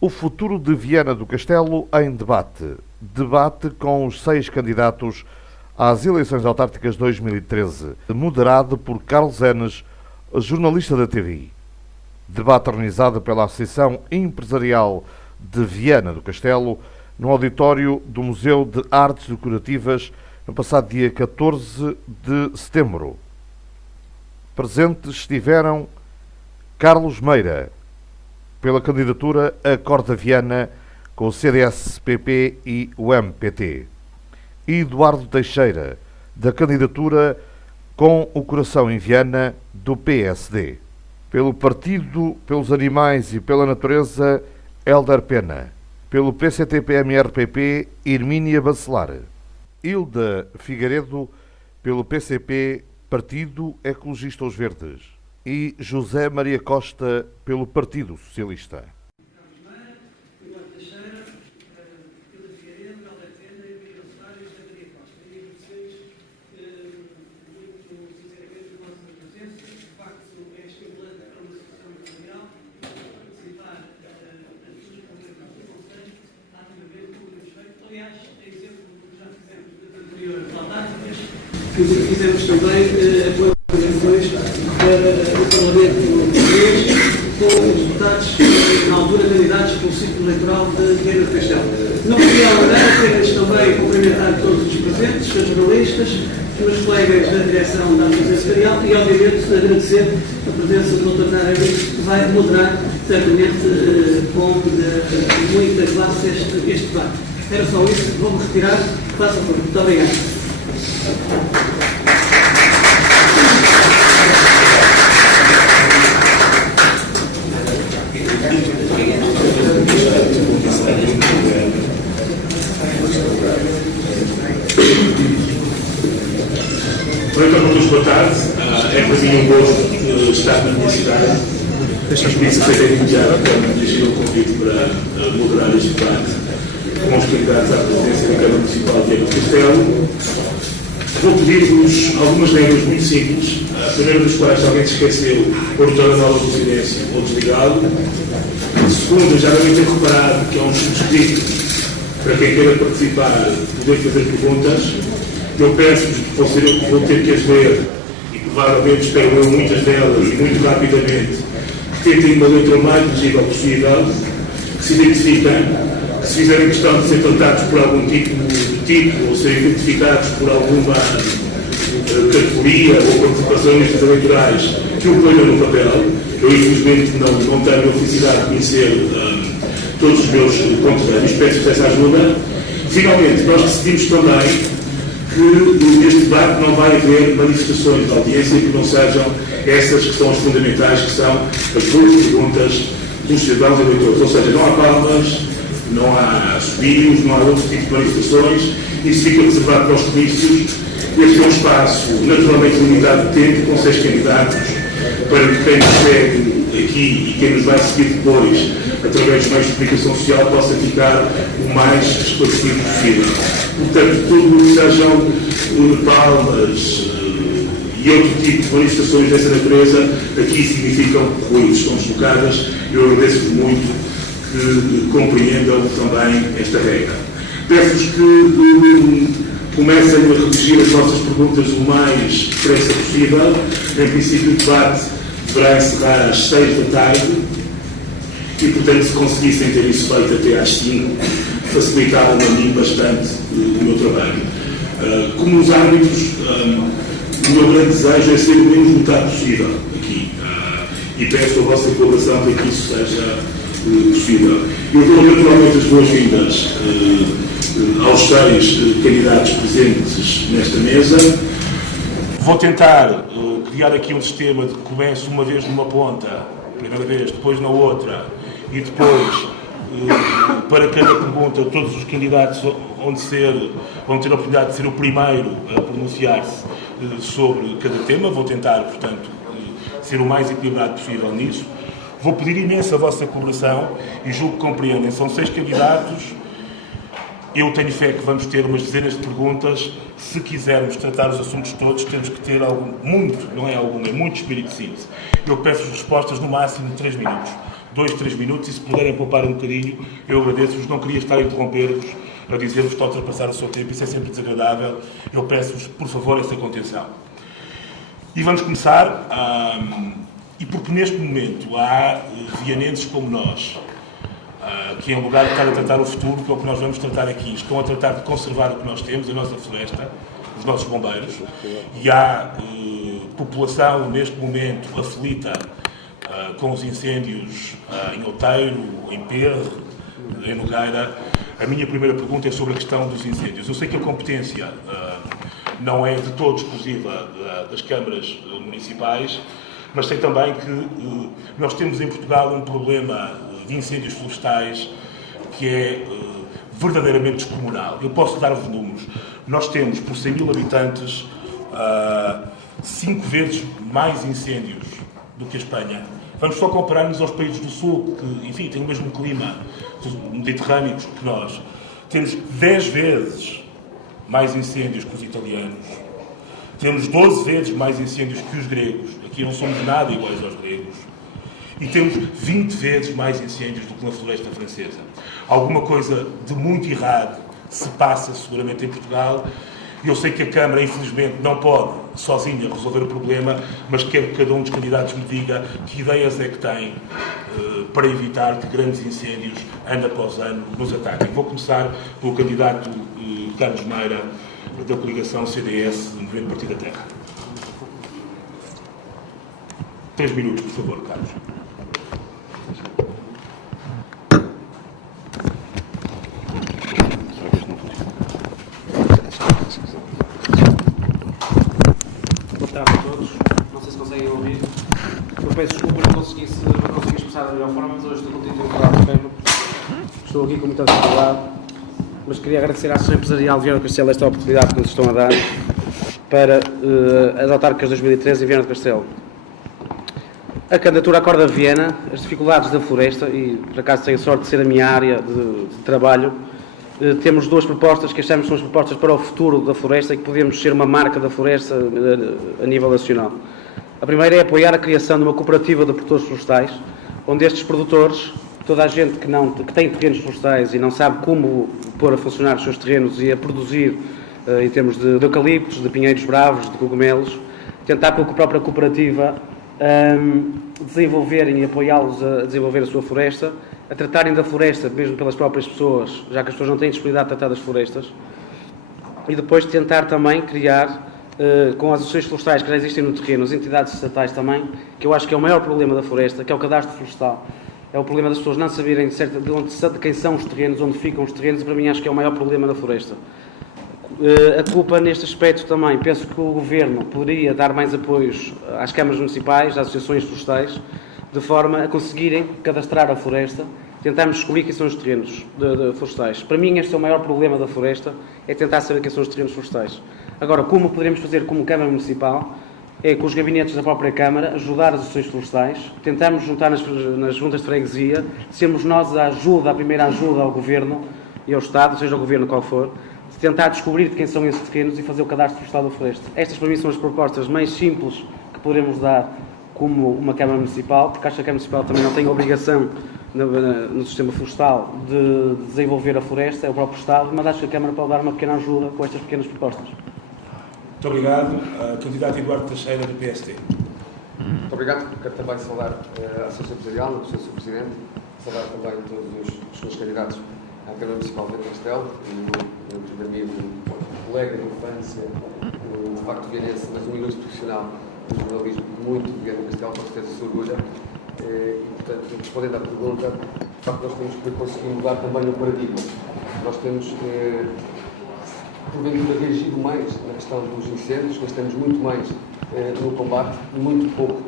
O futuro de Viana do Castelo em debate. Debate com os 6 candidatos às eleições autárquicas 2013, moderado por Carlos Enes, jornalista da TVI. Debate organizado pela Associação Empresarial de Viana do Castelo, no auditório do Museu de Artes Decorativas, no passado dia 14 de setembro. Presentes estiveram Carlos Meira, pela candidatura a Corda Viana, com o CDS-PP e o MPT. Eduardo Teixeira, da candidatura Com o Coração em Viana, do PSD. Pelo Partido pelos Animais e pela Natureza, Hélder Pena. Pelo PCT-PMR-PP, Hermínia Bacelar. Hilda Figueiredo, pelo PCP, Partido Ecologista Os Verdes. E José Maria Costa, pelo Partido Socialista. Eduardo Teixeira, Hilda Figueiredo, Hélder Pena, Hermínia Bacelar e José Maria Costa. E vocês, muito sinceramente, a nossa presença, de facto, é estimulante para uma situação empresarial, participar das pessoas com o Conselho, ativamente como temos feito. Aliás, é exemplo do que já fizemos nas anteriores autárquicas, que fizemos também apoio depois para o Parlamento Português, com os deputados, na altura, candidatos pelo ciclo eleitoral de Viana do Castelo. Não queria alargar, apenas também cumprimentar todos os presentes, os jornalistas, os meus colegas da direção da Associação Empresarial e, obviamente, agradecer a presença do Dr. Nário, que vai moderar, certamente, com muita classe este debate. Era só isso, vou-me retirar. Faça por. Muito obrigado. Então, todos, boa tarde. É para mim um gosto estar na minha cidade. Por isso, aceitei imediato quando dirigi o convite para moderar este debate com os candidatos à presidência da Câmara Municipal de Viana do Castelo. Vou pedir-vos algumas regras muito simples. A primeira das quais, se alguém se esqueceu, pôr o telemóvel no silêncio ou desligá-lo. A segunda, já devem ter reparado que é um subscrito para quem queira participar, poder fazer perguntas. Eu peço-vos, que vou ser eu que vou ter que as ler, e provavelmente espero eu muitas delas e muito rapidamente, que tentem uma letra o mais legível possível, que se identifiquem, que se fizerem questão de ser tratados por algum tipo ou serem identificados por alguma categoria ou participação em listas eleitorais, que o ponham no papel. Eu, infelizmente, não tenho a felicidade de conhecer todos os meus conterrâneos, peço-vos essa ajuda. Finalmente, nós decidimos também que neste debate não vai haver manifestações de audiência que não sejam essas que são as fundamentais, que são as duas perguntas dos cidadãos eleitores. Ou seja, não há palmas, não há subios, não há outro tipo de manifestações. Isso fica reservado para os comícios. Este é um espaço naturalmente limitado de tempo, com 6 candidatos, para que quem nos segue aqui e quem nos vai seguir depois, através dos meios de comunicação social, possa ficar o mais esclarecido possível. Portanto, tudo o que sejam palmas e outro tipo de manifestações dessa natureza, aqui significam ruídos, estão deslocadas. Eu agradeço-vos muito que compreendam também esta regra. Peço-vos que comecem a redigir as vossas perguntas o mais depressa possível. Em princípio, o debate deverá encerrar às 6 da tarde e, portanto, se conseguissem ter isso feito até às 5, facilitaram a mim bastante o meu trabalho. Como os árbitros, o meu grande desejo é ser o menos votado possível aqui e peço a vossa colaboração para que isso seja possível. Eu dou naturalmente as boas-vindas aos 6 candidatos presentes nesta mesa. Vou tentar criar aqui um sistema de que começo uma vez numa ponta, primeira vez, depois na outra, e depois, para cada pergunta, todos os candidatos vão ter a oportunidade de ser o primeiro a pronunciar-se sobre cada tema. Vou tentar, portanto, ser o mais equilibrado possível nisso. Vou pedir imenso a vossa colaboração e julgo que compreendem. São 6 candidatos. Eu tenho fé que vamos ter umas dezenas de perguntas. Se quisermos tratar os assuntos todos, temos que ter muito espírito de síntese. Eu peço respostas no máximo de 3 minutos. 2, 3 minutos, e se puderem poupar um bocadinho, eu agradeço-vos. Não queria estar a interromper-vos, a dizer-vos que estão a ultrapassar o seu tempo, isso é sempre desagradável. Eu peço-vos, por favor, essa contenção. E vamos começar, e porque neste momento há vianenses como nós, que em lugar de estar a tratar o futuro, que é o que nós vamos tratar aqui, estão a tratar de conservar o que nós temos, a nossa floresta, os nossos bombeiros, e há população neste momento aflita com os incêndios em Outeiro, em Perre, em Nogueira. A minha primeira pergunta é sobre a questão dos incêndios. Eu sei que a competência não é de todo exclusiva das câmaras municipais, mas sei também que nós temos em Portugal um problema de incêndios florestais que é verdadeiramente descomunal. Eu posso dar-vos números. Nós temos, por 100 mil habitantes, 5 vezes mais incêndios do que a Espanha. Vamos só comparar-nos aos países do Sul, que, enfim, têm o mesmo clima mediterrâneos que nós. Temos 10 vezes mais incêndios que os italianos. Temos 12 vezes mais incêndios que os gregos. Aqui não somos nada iguais aos gregos. E temos 20 vezes mais incêndios do que na floresta francesa. Alguma coisa de muito errado se passa seguramente em Portugal. Eu sei que a Câmara, infelizmente, não pode sozinha resolver o problema, mas quero que cada um dos candidatos me diga que ideias é que tem para evitar que grandes incêndios, ano após ano, nos ataquem. Vou começar pelo candidato Carlos Meira, da coligação CDS, do Movimento Partido da Terra. 3 minutos, por favor, Carlos. Boa tarde a todos. Não sei se conseguem ouvir. Eu peço desculpa, não consegui expressar da melhor forma, mas hoje estou com o título claro do tempo. Estou aqui com muita dificuldade, mas queria agradecer à Associação Empresarial de Viana do Castelo esta oportunidade que nos estão a dar para as autárquicas 2013 em Viana do Castelo. A candidatura Acorda Viana, as dificuldades da floresta, e por acaso tenho a sorte de ser a minha área de trabalho, temos 2 propostas que achamos que são as propostas para o futuro da floresta e que podemos ser uma marca da floresta a nível nacional. A primeira é apoiar a criação de uma cooperativa de produtores florestais, onde estes produtores, toda a gente que tem terrenos florestais e não sabe como pôr a funcionar os seus terrenos e a produzir em termos de eucaliptos, de pinheiros bravos, de cogumelos, tentar com a própria cooperativa desenvolverem e apoiá-los a desenvolver a sua floresta, a tratarem da floresta mesmo pelas próprias pessoas, já que as pessoas não têm disponibilidade de tratar das florestas, e depois tentar também criar, com as associações florestais que já existem no terreno, as entidades estatais também, que eu acho que é o maior problema da floresta, que é o cadastro florestal. É o problema das pessoas não saberem de quem são os terrenos, onde ficam os terrenos, e para mim acho que é o maior problema da floresta. A culpa neste aspecto também, penso que o Governo poderia dar mais apoios às câmaras municipais, às associações florestais, de forma a conseguirem cadastrar a floresta, tentarmos descobrir quem são os terrenos florestais. Para mim este é o maior problema da floresta, é tentar saber quem são os terrenos florestais. Agora, como poderemos fazer como Câmara Municipal, é com os gabinetes da própria Câmara, ajudar as associações florestais, tentarmos juntar nas juntas de freguesia, sermos nós a primeira ajuda ao Governo e ao Estado, seja o Governo qual for, de tentar descobrir de quem são esses terrenos e fazer o cadastro florestal da floresta. Estas para mim são as propostas mais simples que poderemos dar como uma Câmara Municipal, porque acho que a Câmara Municipal também não tem a obrigação no sistema florestal de desenvolver a floresta, é o próprio Estado, mas acho que a Câmara pode dar uma pequena ajuda com estas pequenas propostas. Muito obrigado. Candidato Eduardo Teixeira, do PST. Muito obrigado. Quero também saudar a Associação Empresarial, a Associação Presidente, saudar também todos os seus candidatos à Câmara Municipal de Viana do Castelo, e um amigo, um colega de infância, de facto vianense, mas um ilustre profissional do jornalismo muito de Viana do Castelo, com certeza se orgulha. E, portanto, respondendo à pergunta, de facto nós temos que conseguir mudar também o paradigma. Nós temos porventura reagido mais na questão dos incêndios, nós temos muito mais no combate e muito pouco,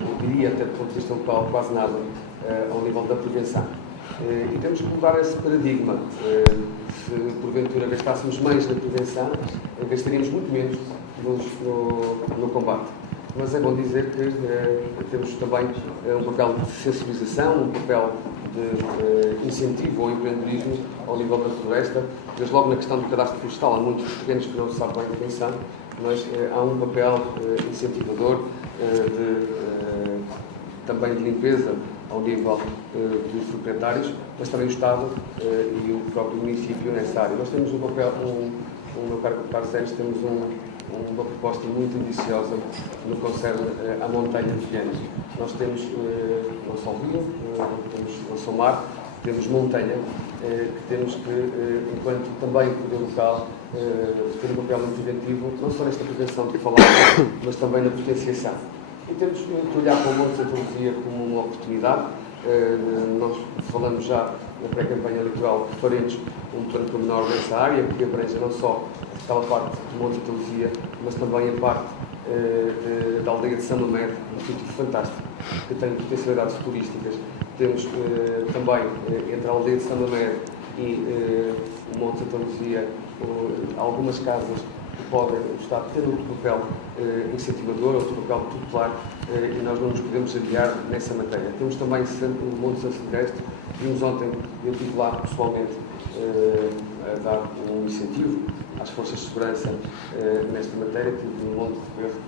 eu diria até do ponto de vista local, quase nada, ao nível da prevenção. E temos que mudar esse paradigma. Se porventura gastássemos mais na prevenção, gastaríamos muito menos no combate. Mas é bom dizer que temos também um papel de sensibilização, um papel de incentivo ao empreendedorismo ao nível da floresta. Desde logo na questão do cadastro florestal, há muitos terrenos que não se sabe bem quem são, mas há um papel incentivador também de limpeza ao nível dos proprietários, mas também o Estado e o próprio município nessa área. Nós temos meu caro Carlos, temos uma proposta muito ambiciosa no que concerne à montanha de Vilhanes. Nós temos não só rio, temos não só mar, temos montanha, que temos que, enquanto também poder local, ter um papel interventivo, não só nesta prevenção que falamos, mas também na potenciação. E temos que olhar para o Monte Santa Luzia como uma oportunidade. Nós falamos já na pré-campanha eleitoral que faremos um plano pormenor nessa área, que abrange não só aquela parte do Monte Santa Luzia, mas também a parte da aldeia de São Mamede, um sítio fantástico, que tem potencialidades turísticas. Temos também, entre a aldeia de São Mamede e o Monte Santa Luzia, algumas casas que podem estar a ter outro papel incentivador, outro papel tutelar, e nós não nos podemos adiar nessa matéria. Temos também o Monte São Silvestre. Vimos ontem, eu estive lá pessoalmente a dar um incentivo às forças de segurança nesta matéria. Tive no Monte de Verde,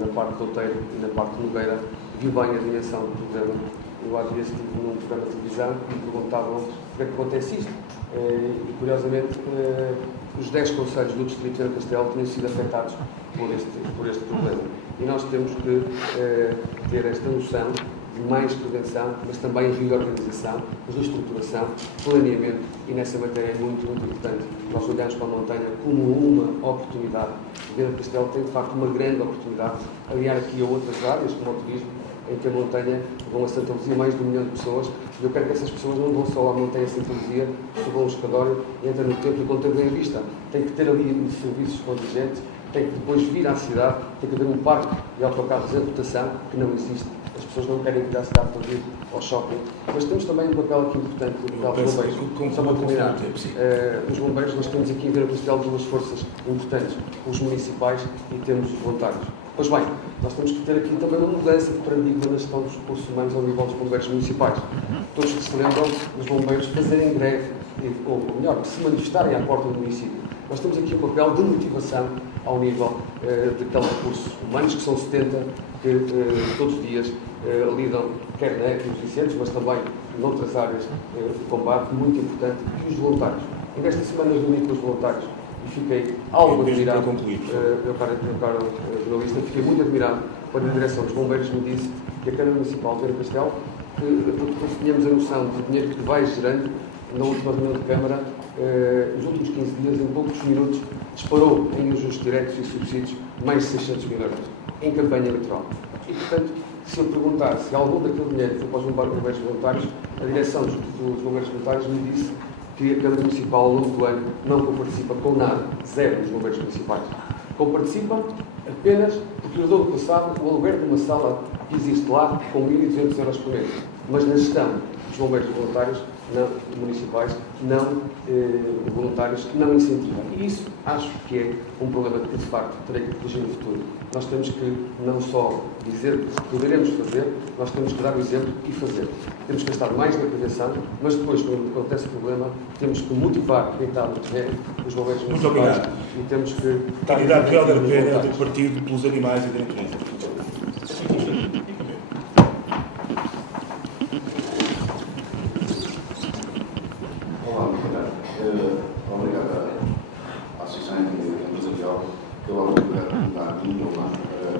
na parte do Outeiro e na parte de Nogueira. Vi bem a dimensão do problema. Eu há dias estive num programa de televisão e me perguntavam porque é que acontece isto. E curiosamente, os 10 concelhos do Distrito de Viana do Castelo tinham sido afetados por este problema. E nós temos que ter esta noção de mais prevenção, mas também reorganização, reestruturação, planeamento, e nessa matéria é muito, muito importante. Nós olhamos para a montanha como uma oportunidade. Viana do Castelo tem, de facto, uma grande oportunidade, aliar aqui a outras áreas, como o turismo, em que a montanha vão a Santa Luzia mais de 1 milhão de pessoas, e eu quero que essas pessoas não vão só à montanha Santa Luzia, subam o escadório, entram no templo e contemplem a vista. Tem que ter ali os serviços contingentes, tem que depois vir à cidade, tem que haver um parque de autocarros de rotação, que não existe. As pessoas não querem vir à cidade para vir ao shopping. Mas temos também um papel aqui importante dos bombeiros. Só para terminar, os bombeiros, nós temos aqui em Viana do Castelo 2 forças importantes, os municipais e temos os voluntários. Pois bem, nós temos que ter aqui também uma mudança de paradigma na gestão dos recursos humanos ao nível dos bombeiros municipais. Todos que se lembram dos bombeiros fazerem greve, ou melhor, se manifestarem à porta do município. Nós temos aqui um papel de motivação ao nível daqueles recursos humanos, que são 70, que todos os dias lidam, quer nos incêndios, mas também noutras áreas de combate, muito importante, e os voluntários. E nesta semana reuni com os voluntários e fiquei algo admirado, meu caro jornalista, fiquei muito admirado quando a direção dos bombeiros me disse que a Câmara Municipal de Viana do Castelo, que tínhamos a noção do dinheiro que vai gerando. Na última reunião de Câmara, nos últimos 15 dias, em poucos minutos, disparou em ajustes diretos e subsídios mais de 600 mil euros em campanha eleitoral. E, portanto, se eu perguntar se algum daquele dinheiro foi para os bombeiros voluntários, a direção dos bombeiros voluntários me disse que a Câmara Municipal, ao longo do ano, não comparticipa com nada, zero dos bombeiros municipais. Comparticipam apenas porque o ano passado o aluguer de uma sala que existe lá com 1.200 euros por mês. Mas na gestão dos bombeiros voluntários, não municipais, não voluntários, que não incentivam. E isso acho que é um problema que, de facto, terei que corrigir no futuro. Nós temos que não só dizer que poderemos fazer, nós temos que dar o exemplo e fazer. Temos que gastar mais na prevenção, mas depois, quando acontece o problema, temos que motivar quem está no terreno, os bombeiros municipais, e temos que... Candidato Helder Pena, do Partido pelos Animais e da Natureza. Obrigado à Associação Empresarial pela oportunidade de dar a mim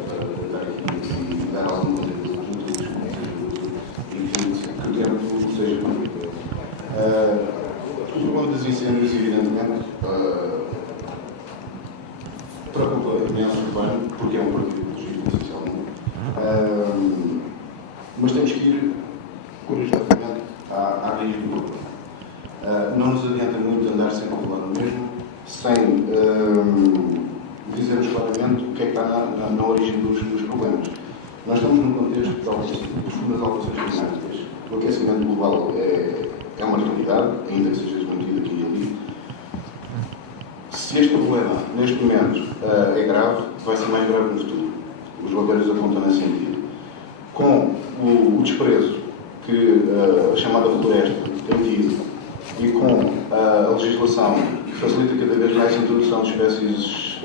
para dar aqui e dar alguma contribuição e que quero que seja cumprido. O problema dos incêndios, evidentemente, preocupa imenso o governo, porque é um partido legítimo, essencialmente. Mas temos que ir, curiosamente, à raiz do problema. Não nos adianta muito andar sempre a falar no mesmo, sem dizermos claramente o que é que está na origem dos problemas. Nós estamos num contexto das alterações climáticas. O aquecimento global é uma realidade, ainda que seja desmentido aqui e ali. Se este problema, neste momento, é grave, vai ser mais grave no futuro. Os bombeiros apontam nesse sentido. Com o desprezo que a chamada floresta tem tido, e com a legislação que facilita cada vez mais a introdução de espécies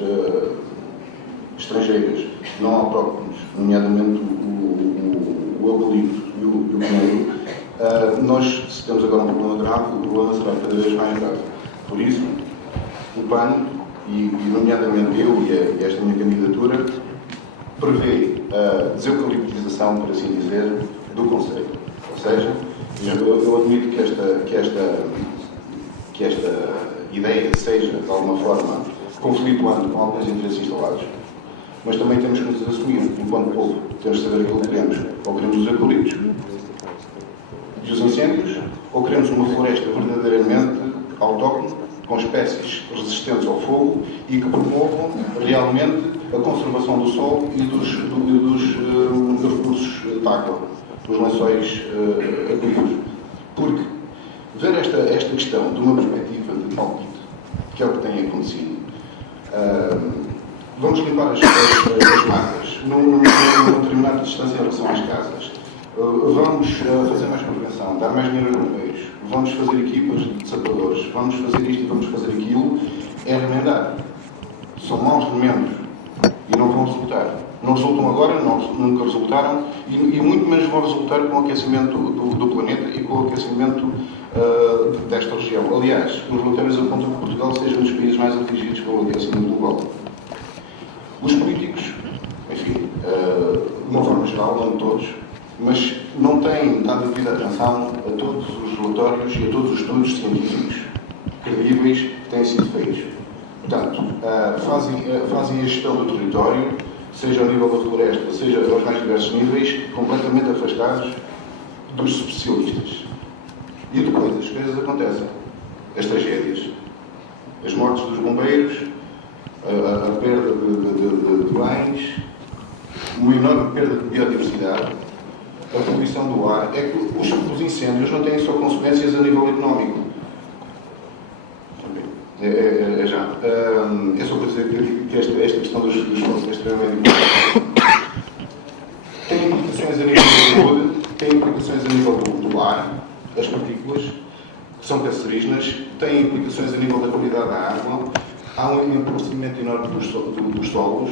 estrangeiras, não autóctones, nomeadamente o o eucalipto e o pinheiro, nós, se temos agora um problema grave, o problema será cada vez mais grave. Por isso, o PAN, e nomeadamente eu e esta minha candidatura, prevê a deseucaliptização, por assim dizer, do Conselho. Ou seja, eu admito que esta ideia seja, de alguma forma, conflituante com alguns interesses instalados, mas também temos que nos assumir, enquanto povo, temos de saber aquilo que queremos. Ou queremos os eucaliptos e os incêndios, ou queremos uma floresta verdadeiramente autóctone, com espécies resistentes ao fogo e que promovam realmente a conservação do solo e dos recursos de água, dos lençóis aquíferos. Porque ver esta questão de uma perspectiva de palpite, que é o que tem acontecido, vamos limpar as matas numa determinada distância em relação às casas. Vamos fazer mais prevenção, dar mais dinheiro aos bombeiros, vamos fazer equipas de sapadores, vamos fazer isto e vamos fazer aquilo, é remendar. São maus remendos e não vão resultar. Não resultam agora, nunca resultaram e muito menos vão resultar com o aquecimento do planeta e com o aquecimento desta região. Aliás, os relatórios apontam que Portugal seja um dos países mais atingidos pelo aquecimento global. Os políticos, enfim, de uma forma geral, não todos, mas não têm dado a devida atenção a todos os relatórios e a todos os estudos científicos credíveis que têm sido feitos. Portanto, fazem a gestão do território, seja ao nível da floresta, seja aos mais diversos níveis, completamente afastados dos especialistas. E depois as coisas acontecem. As tragédias. As mortes dos bombeiros, a perda de bens, uma enorme perda de biodiversidade, a poluição do ar. É que os incêndios não têm só consequências a nível económico. É só para dizer que esta questão dos fogos é extremamente importante. Tem implicações a nível da saúde, tem implicações a nível do ar, as partículas, que são cancerígenas, tem implicações a nível da qualidade da água, há um empobrecimento enorme dos solos,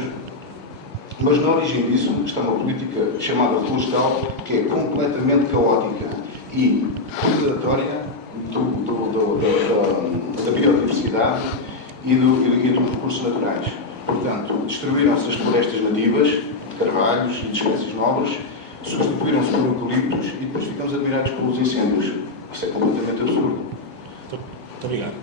mas na origem disso está uma política chamada florestal, que é completamente caótica e predatória da biodiversidade e dos recursos naturais. Portanto, destruíram-se as florestas nativas, de carvalhos e de espécies novas, substituíram-se por eucaliptos e depois ficamos admirados pelos incêndios. Isso é completamente absurdo. Muito obrigado.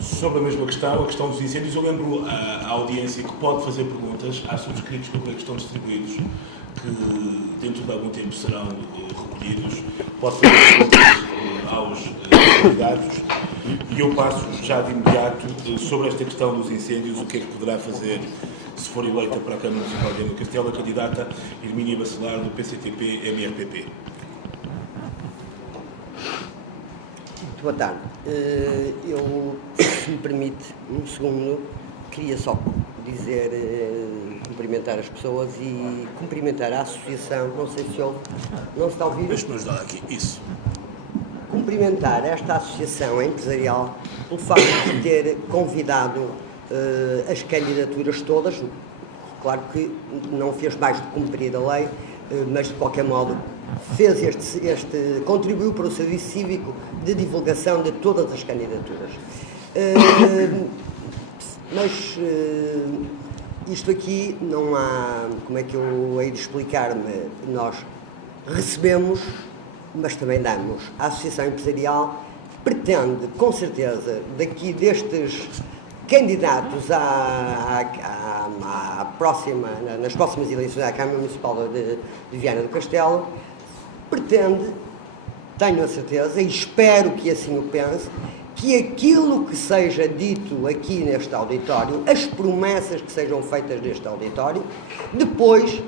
Sobre a mesma questão, a questão dos incêndios, eu lembro à audiência que pode fazer perguntas às subscritos que estão distribuídos, que dentro de algum tempo serão recolhidos. Pode fazer perguntas aos convidados e eu passo já de imediato sobre esta questão dos incêndios, o que é que poderá fazer, se for eleita para a Câmara Municipal de Viana do Castelo, a candidata Hermínia Bacelar do PCTP-MRPP. Muito boa tarde. Eu, se me permite um segundo, queria só dizer, cumprimentar as pessoas e cumprimentar a associação, não sei se ouve, não se está a ouvir? Deixe-me ajudar aqui, isso. Cumprimentar esta associação empresarial pelo facto de ter convidado as candidaturas todas, claro que não fez mais de cumprir a lei, mas de qualquer modo fez contribuiu para o serviço cívico de divulgação de todas as candidaturas. Mas isto aqui não há, como é que eu hei de explicar-me, nós recebemos, mas também damos. A Associação Empresarial pretende, com certeza, daqui destes candidatos nas próximas eleições à Câmara Municipal de Viana do Castelo, pretende, tenho a certeza, e espero que assim o pense, que aquilo que seja dito aqui neste auditório, as promessas que sejam feitas neste auditório, depois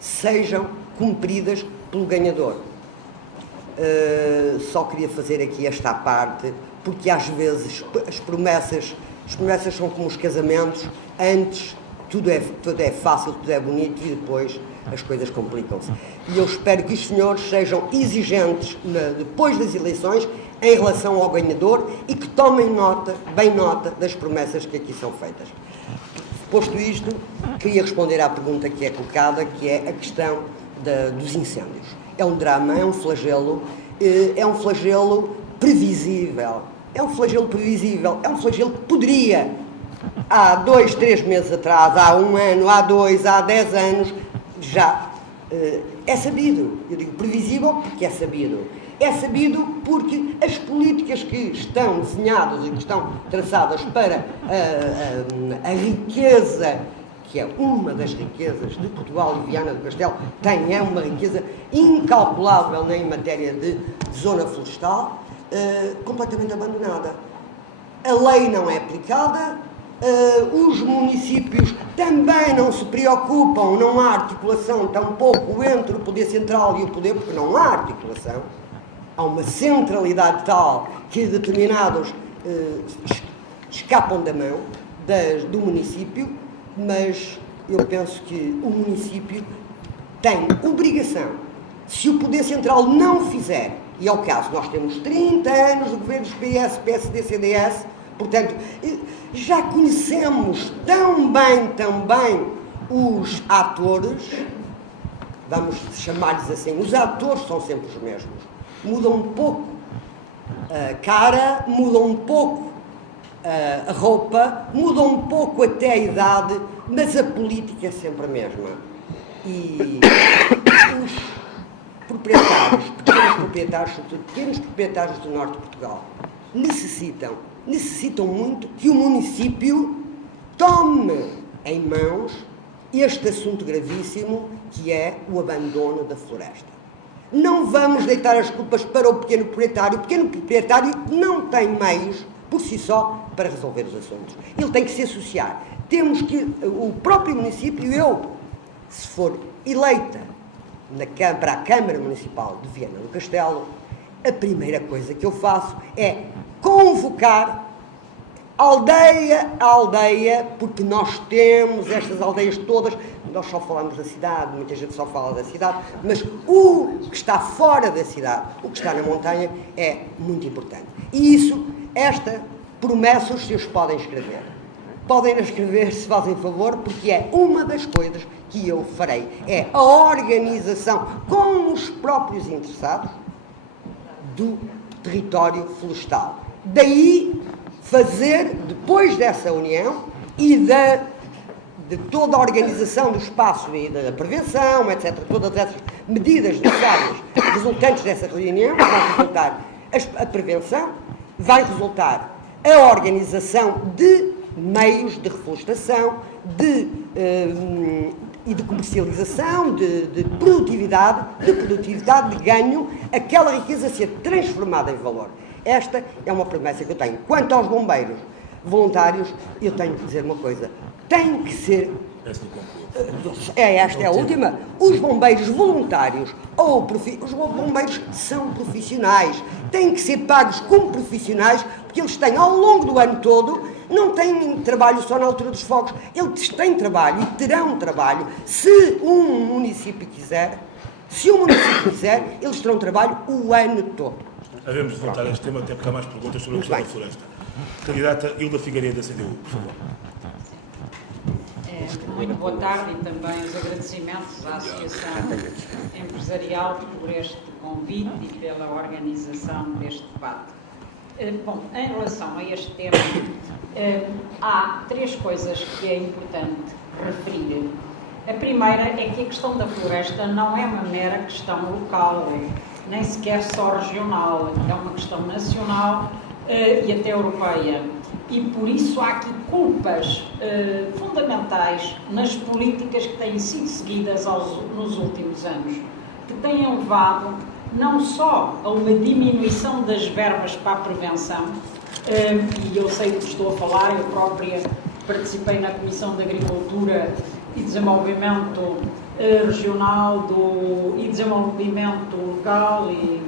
sejam cumpridas pelo ganhador. Só queria fazer aqui esta parte, porque às vezes as promessas são como os casamentos, antes tudo é fácil, tudo é bonito e depois as coisas complicam-se. E eu espero que os senhores sejam exigentes depois das eleições em relação ao ganhador e que tomem bem nota das promessas que aqui são feitas. Posto isto, queria responder à pergunta que é colocada, que é a questão dos incêndios. É um drama, é um flagelo previsível. É um flagelo previsível, é um flagelo que poderia, há 2, 3 meses atrás, há 1 ano, há 2, há 10 anos, já é sabido. Eu digo previsível porque é sabido. É sabido porque as políticas que estão desenhadas e que estão traçadas para a riqueza, que é uma das riquezas de Portugal e Viana do Castelo, é uma riqueza incalculável em matéria de zona florestal, completamente abandonada. A lei não é aplicada, os municípios também não se preocupam, não há articulação tampouco entre o poder central e o poder, porque não há articulação. Há uma centralidade tal que determinados escapam da mão do município, mas eu penso que o município tem obrigação, se o poder central não fizer, e é o caso, nós temos 30 anos de governos PS, PSD, CDS, portanto, já conhecemos tão bem os atores, vamos chamar-lhes assim, os atores são sempre os mesmos. Mudam um pouco a cara, mudam um pouco a roupa, mudam um pouco até a idade, mas a política é sempre a mesma. E os proprietários, pequenos proprietários, sobretudo pequenos proprietários do norte de Portugal, necessitam muito que o município tome em mãos este assunto gravíssimo que é o abandono da floresta. Não vamos deitar as culpas para o pequeno proprietário. O pequeno proprietário não tem meios, por si só, para resolver os assuntos. Ele tem que se associar. Temos que, o próprio município, eu, se for eleita para a Câmara Municipal de Viana do Castelo, a primeira coisa que eu faço é convocar aldeia a aldeia, porque nós temos estas aldeias todas, nós só falamos da cidade, muita gente só fala da cidade, mas o que está fora da cidade, o que está na montanha, é muito importante. E isso, esta promessa, os senhores podem escrever. Podem escrever, se fazem favor, porque é uma das coisas que eu farei. É a organização com os próprios interessados do território florestal. Daí fazer, depois dessa união e de toda a organização do espaço e da prevenção, etc., todas essas medidas necessárias resultantes dessa reunião, vai resultar a prevenção, vai resultar a organização de meios de reflorestação e de comercialização, de produtividade, de ganho, aquela riqueza ser transformada em valor. Esta é uma promessa que eu tenho. Quanto aos bombeiros voluntários, eu tenho que dizer uma coisa. Tem que ser... Esta é a última. Os bombeiros voluntários os bombeiros são profissionais. Têm que ser pagos como profissionais, porque eles têm, ao longo do ano todo, não têm trabalho só na altura dos fogos. Eles têm trabalho e terão trabalho. Se um município quiser, eles terão trabalho o ano todo. Havemos de voltar a este tema, até porque há mais perguntas sobre a questão da floresta. Candidata Hilda Figueiredo, da CDU, por favor. Muito boa tarde e também os agradecimentos à Associação Empresarial por este convite e pela organização deste debate. Bom, em relação a este tema, há 3 coisas que é importante referir. A primeira é que a questão da floresta não é uma mera questão local, nem sequer só regional, é uma questão nacional e até europeia. E por isso há aqui culpas fundamentais nas políticas que têm sido seguidas nos últimos anos, que têm levado não só a uma diminuição das verbas para a prevenção, e eu sei do que estou a falar, eu própria participei na Comissão de Agricultura e Desenvolvimento Regional e Desenvolvimento Local e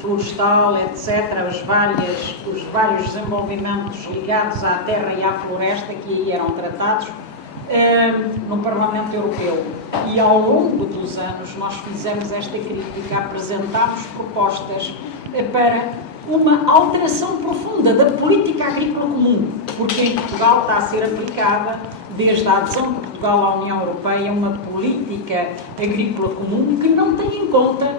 florestal, etc., os vários desenvolvimentos ligados à terra e à floresta que aí eram tratados no Parlamento Europeu. E ao longo dos anos nós fizemos esta crítica, apresentámos propostas para uma alteração profunda da política agrícola comum, porque em Portugal está a ser aplicada desde a adesão de Portugal à União Europeia, uma política agrícola comum que não tem em conta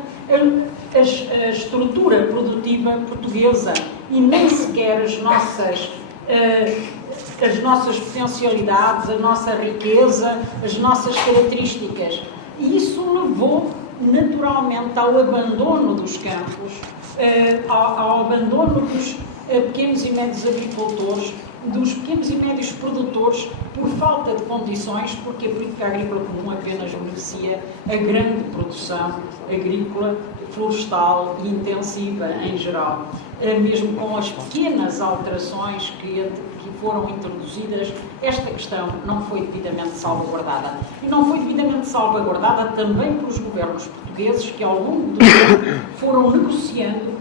a estrutura produtiva portuguesa e nem sequer as nossas potencialidades, a nossa riqueza, as nossas características. E isso levou naturalmente ao abandono dos campos, ao abandono dos pequenos e médios agricultores, dos pequenos e médios produtores, por falta de condições, porque a política agrícola comum apenas beneficia a grande produção agrícola, florestal e intensiva em geral. Mesmo com as pequenas alterações que foram introduzidas, esta questão não foi devidamente salvaguardada. E não foi devidamente salvaguardada também pelos governos portugueses, que ao longo do tempo foram negociando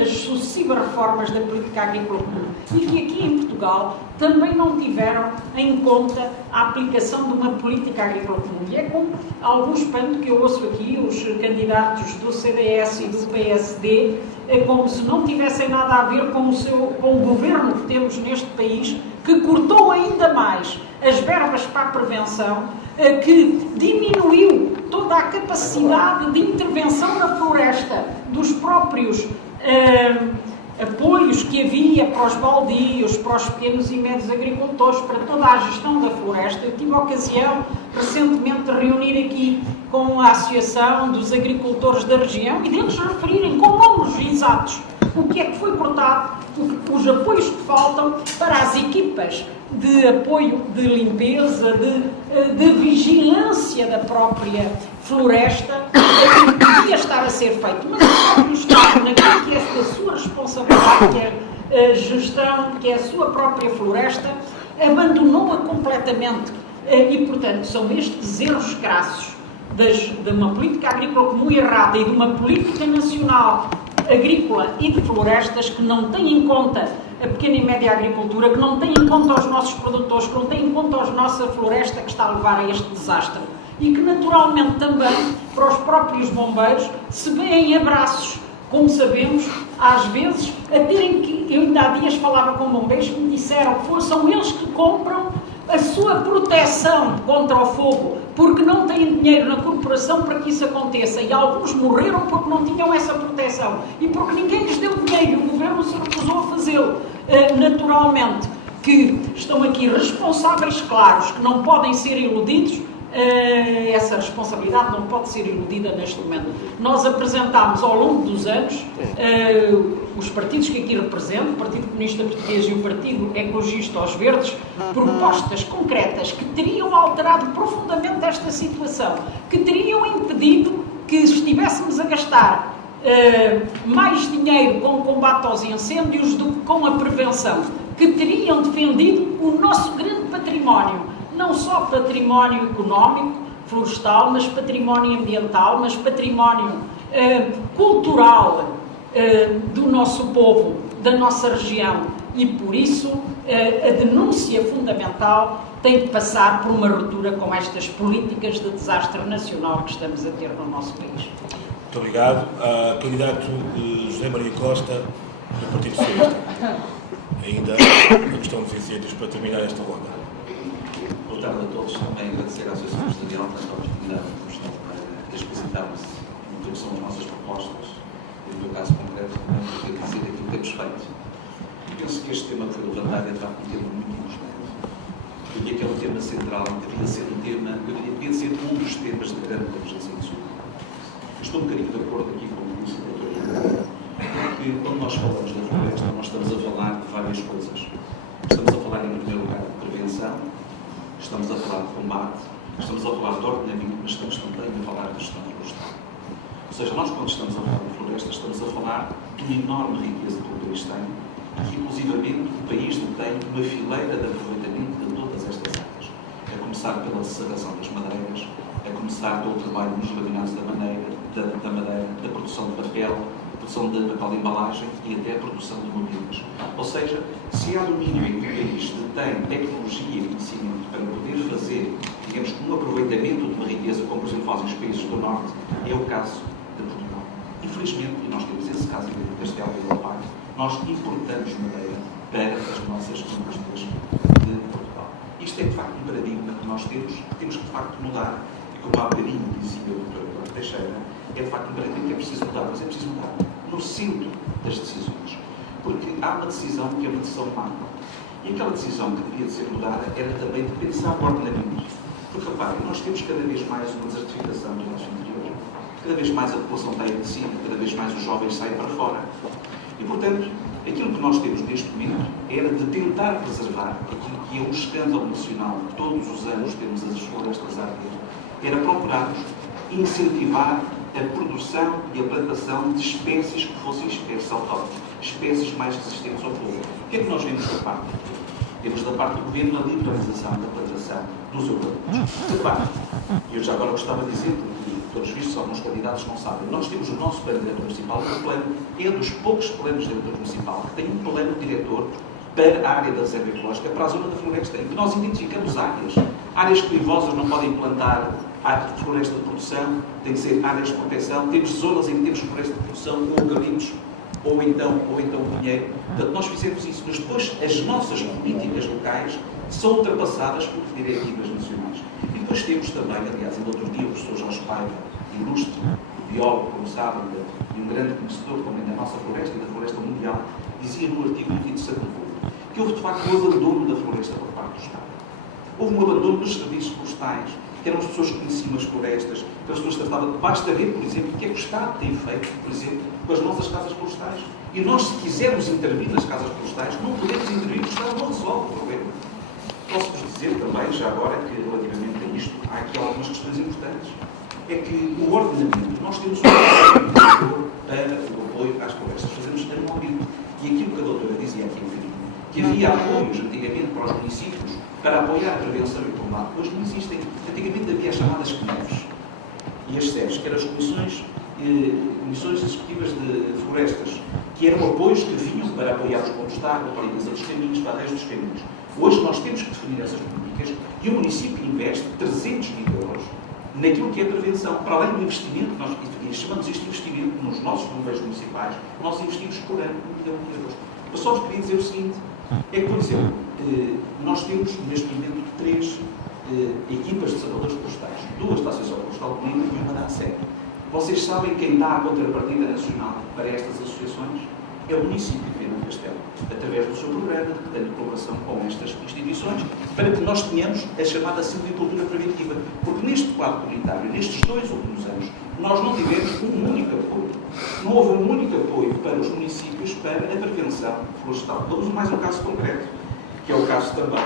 as sucessivas reformas da política agrícola comum e que aqui em Portugal também não tiveram em conta a aplicação de uma política agrícola comum. E é com algum espanto que eu ouço aqui os candidatos do CDS e do PSD como se não tivessem nada a ver com o governo que temos neste país, que cortou ainda mais as verbas para a prevenção, que diminuiu toda a capacidade de intervenção na floresta dos próprios apoios que havia para os baldios, para os pequenos e médios agricultores, para toda a gestão da floresta. Eu tive a ocasião recentemente de reunir aqui com a Associação dos Agricultores da região e deles referirem com números exatos o que é que foi cortado, os apoios que faltam para as equipas de apoio de limpeza, de vigilância da própria floresta, que devia estar a ser feito. Mas o próprio Estado, naquilo que é da sua responsabilidade, que é a gestão, que é a sua própria floresta, abandonou-a completamente. E, portanto, são estes erros crassos de uma política agrícola comum errada e de uma política nacional agrícola e de florestas que não tem em conta a pequena e média agricultura, que não tem em conta os nossos produtores, que não tem em conta a nossa floresta que está a levar a este desastre. E que naturalmente também para os próprios bombeiros se vêem abraços, como sabemos, às vezes, a terem que... Eu ainda há dias falava com bombeiros que me disseram que são eles que compram a sua proteção contra o fogo, porque não têm dinheiro na corporação para que isso aconteça. E alguns morreram porque não tinham essa proteção. E porque ninguém lhes deu dinheiro e o governo se recusou a fazê-lo. Naturalmente que estão aqui responsáveis claros, que não podem ser iludidos. Essa responsabilidade não pode ser iludida neste momento. Nós apresentámos ao longo dos anos, os partidos que aqui represento, o Partido Comunista Português e o Partido Ecologista aos Verdes, propostas concretas que teriam alterado profundamente esta situação, que teriam impedido que estivéssemos a gastar mais dinheiro com o combate aos incêndios do que com a prevenção, que teriam defendido o nosso grande património, não só património económico, florestal, mas património ambiental, mas património cultural do nosso povo, da nossa região. E por isso a denúncia fundamental tem de passar por uma ruptura com estas políticas de desastre nacional que estamos a ter no nosso país. Muito obrigado. Candidato José Maria Costa, do Partido Socialista. Ainda a questão dos incêndios para terminar esta ronda. Boa tarde a todos. Também agradecer à Associação Empresarial pela oportunidade que nos dão para explicitarmos o que são as nossas propostas e, no meu caso concreto, também poder dizer aquilo que temos feito. Penso que este tema que foi levantado é de facto um tema muito importante. Eu diria que é um tema central, devia ser um tema, eu diria que devia ser um dos temas da grande emergência de saúde. Estou um bocadinho de acordo aqui com o que disse a doutora, porque quando nós falamos da floresta, nós estamos a falar de várias coisas. Estamos a falar, em primeiro lugar, de prevenção, estamos a falar de combate, estamos a falar de ordenamento, mas estamos também a falar de gestão florestal. Ou seja, nós quando estamos a falar de floresta, estamos a falar de uma enorme riqueza que o país tem, e inclusivamente o país tem uma fileira de aproveitamento de todas estas áreas. A começar pela serração das madeiras, a começar pelo trabalho nos laminados da madeira, da produção de papel, produção de papel de embalagem e até a produção de mobiliários. Ou seja, se há domínio em que o país tem tecnologia e conhecimento para poder fazer, digamos, um aproveitamento de uma riqueza, como por exemplo fazem os países do Norte, é o caso de Portugal. Infelizmente, e nós temos esse caso aqui de Castelo e do Parque, nós importamos madeira para as nossas indústrias de Portugal. Isto é, de facto, um paradigma que nós temos que, de facto, mudar. E como há bocadinho dizia o Dr. Eduardo Teixeira, é, de facto, um paradigma que é preciso mudar, mas é preciso mudar no centro das decisões. Porque há uma decisão que é uma decisão macro. E aquela decisão que devia de ser mudada era também de pensar o ordenamento. Porque, reparem, nós temos cada vez mais uma desertificação do nosso interior. Cada vez mais a população está envelhecida, cada vez mais os jovens saem para fora. E, portanto, aquilo que nós temos neste momento era de tentar preservar aquilo que é um escândalo nacional. Todos os anos temos as florestas a arder. Era procurarmos incentivar a produção e a plantação de espécies que fossem espécies autóctones, espécies mais resistentes ao fogo. O que é que nós vemos da parte? Temos da parte do Governo a liberalização da plantação dos eucaliptos. Repare, eu já agora gostava de dizer, porque todos vistos, alguns candidatos não sabem, nós temos o nosso plano diretor municipal, o plano é dos poucos planos diretor municipal que tem um plano diretor para a área da reserva ecológica, para a zona da floresta, em que nós identificamos áreas clivosas não podem plantar floresta de produção, tem que ser áreas de proteção, temos zonas em que temos floresta de produção ou eucaliptos, ou então pinheiro. Portanto, nós fizemos isso, mas depois as nossas políticas locais são ultrapassadas por diretivas nacionais. E depois temos também, aliás, ainda outro dia, o professor Jorge Paiva, ilustre biólogo, como sabem, e um grande conhecedor também da nossa floresta e da floresta mundial, dizia no artigo muito interessante que houve, de facto, um abandono da floresta por parte do Estado. Houve um abandono dos serviços florestais, que eram as pessoas que conheciam as florestas, que as pessoas tratavam. Basta ver, por exemplo, o que é que o Estado tem feito, por exemplo, com as nossas casas florestais. E nós, se quisermos intervir nas casas florestais, não podemos intervir, o Estado não resolve o problema. Posso-vos dizer também, já agora, que relativamente a isto, há aqui algumas questões importantes. É que o ordenamento, nós temos um ordenamento para o apoio às florestas, fazemos anualmente. E aquilo que a doutora dizia aqui, que havia apoios antigamente para os municípios para apoiar a prevenção e o combate, hoje não existem. Antigamente havia as chamadas CNEFs e as SERs, que eram as comissões executivas de florestas, que eram apoios que vinham para apoiar os pontos de água, para a limpeza dos caminhos, para a rede dos caminhos. Hoje nós temos que definir essas políticas e o município investe 300 mil euros naquilo que é prevenção, para além do investimento, nós chamamos isto de investimento nos nossos bombeiros municipais, nós investimos por ano 1 milhão de euros. Eu só vos queria dizer o seguinte, é que, por exemplo, nós temos neste momento 3 equipas de salvadores florestais, 2 da Associação Florestal Comunidade e uma da ASEC. Vocês sabem quem dá a contrapartida nacional para estas associações? É o município de Viana do Castelo, através do seu programa, que tem colaboração com estas instituições, para que nós tenhamos a chamada silvicultura preventiva. Porque neste quadro comunitário, nestes 2 últimos anos, nós não tivemos um único apoio. Não houve um único apoio para os municípios para a prevenção florestal. Vamos mais um caso concreto, que é o caso também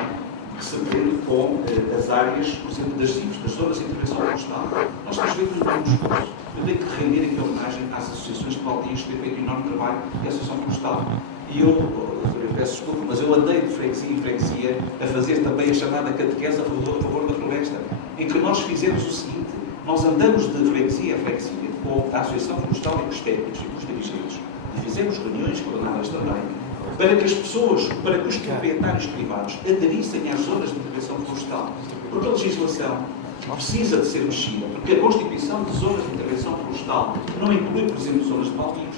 que se prende com as áreas, por exemplo, das CIFs, das zonas de intervenção florestal. Nós temos feito um bom esforço. Eu tenho que render aqui a homenagem às associações que Valdias têm feito um enorme trabalho e a Associação Florestal. E eu peço desculpa, mas eu andei de freguesia em freguesia a fazer também a chamada catequese a favor da floresta, em que nós fizemos o seguinte: nós andamos de freguesia a freguesia com a Associação Florestal e com os técnicos e com os dirigentes. E fizemos reuniões coordenadas também, para que as pessoas, para que os proprietários privados aderissem às zonas de intervenção florestal. Porque a legislação precisa de ser mexida, porque a constituição de zonas de intervenção florestal não inclui, por exemplo, zonas de baldios,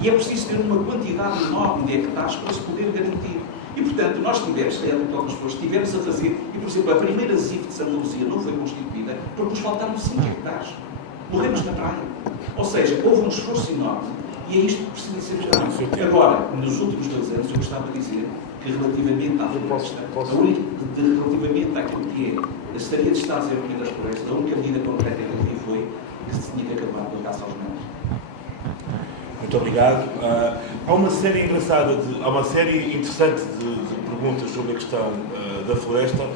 e é preciso ter uma quantidade enorme de hectares para se poder garantir. E, portanto, nós tivemos, algumas pessoas estivemos a fazer, e, por exemplo, a primeira ZIF de Santa Luzia não foi constituída porque nos faltaram 5 hectares. Morremos na praia. Ou seja, houve um esforço enorme, e é isto que precisa ser feito. Agora, nos últimos 2 anos, eu gostava de dizer que relativamente à floresta, relativamente àquilo que é a Secretaria de Estado de Desenvolvimento das Florestas, a única medida concreta que foi que se tinha que acabar com a caça aos melos. Muito obrigado. Há uma série engraçada, há uma série interessante de perguntas sobre a questão da floresta,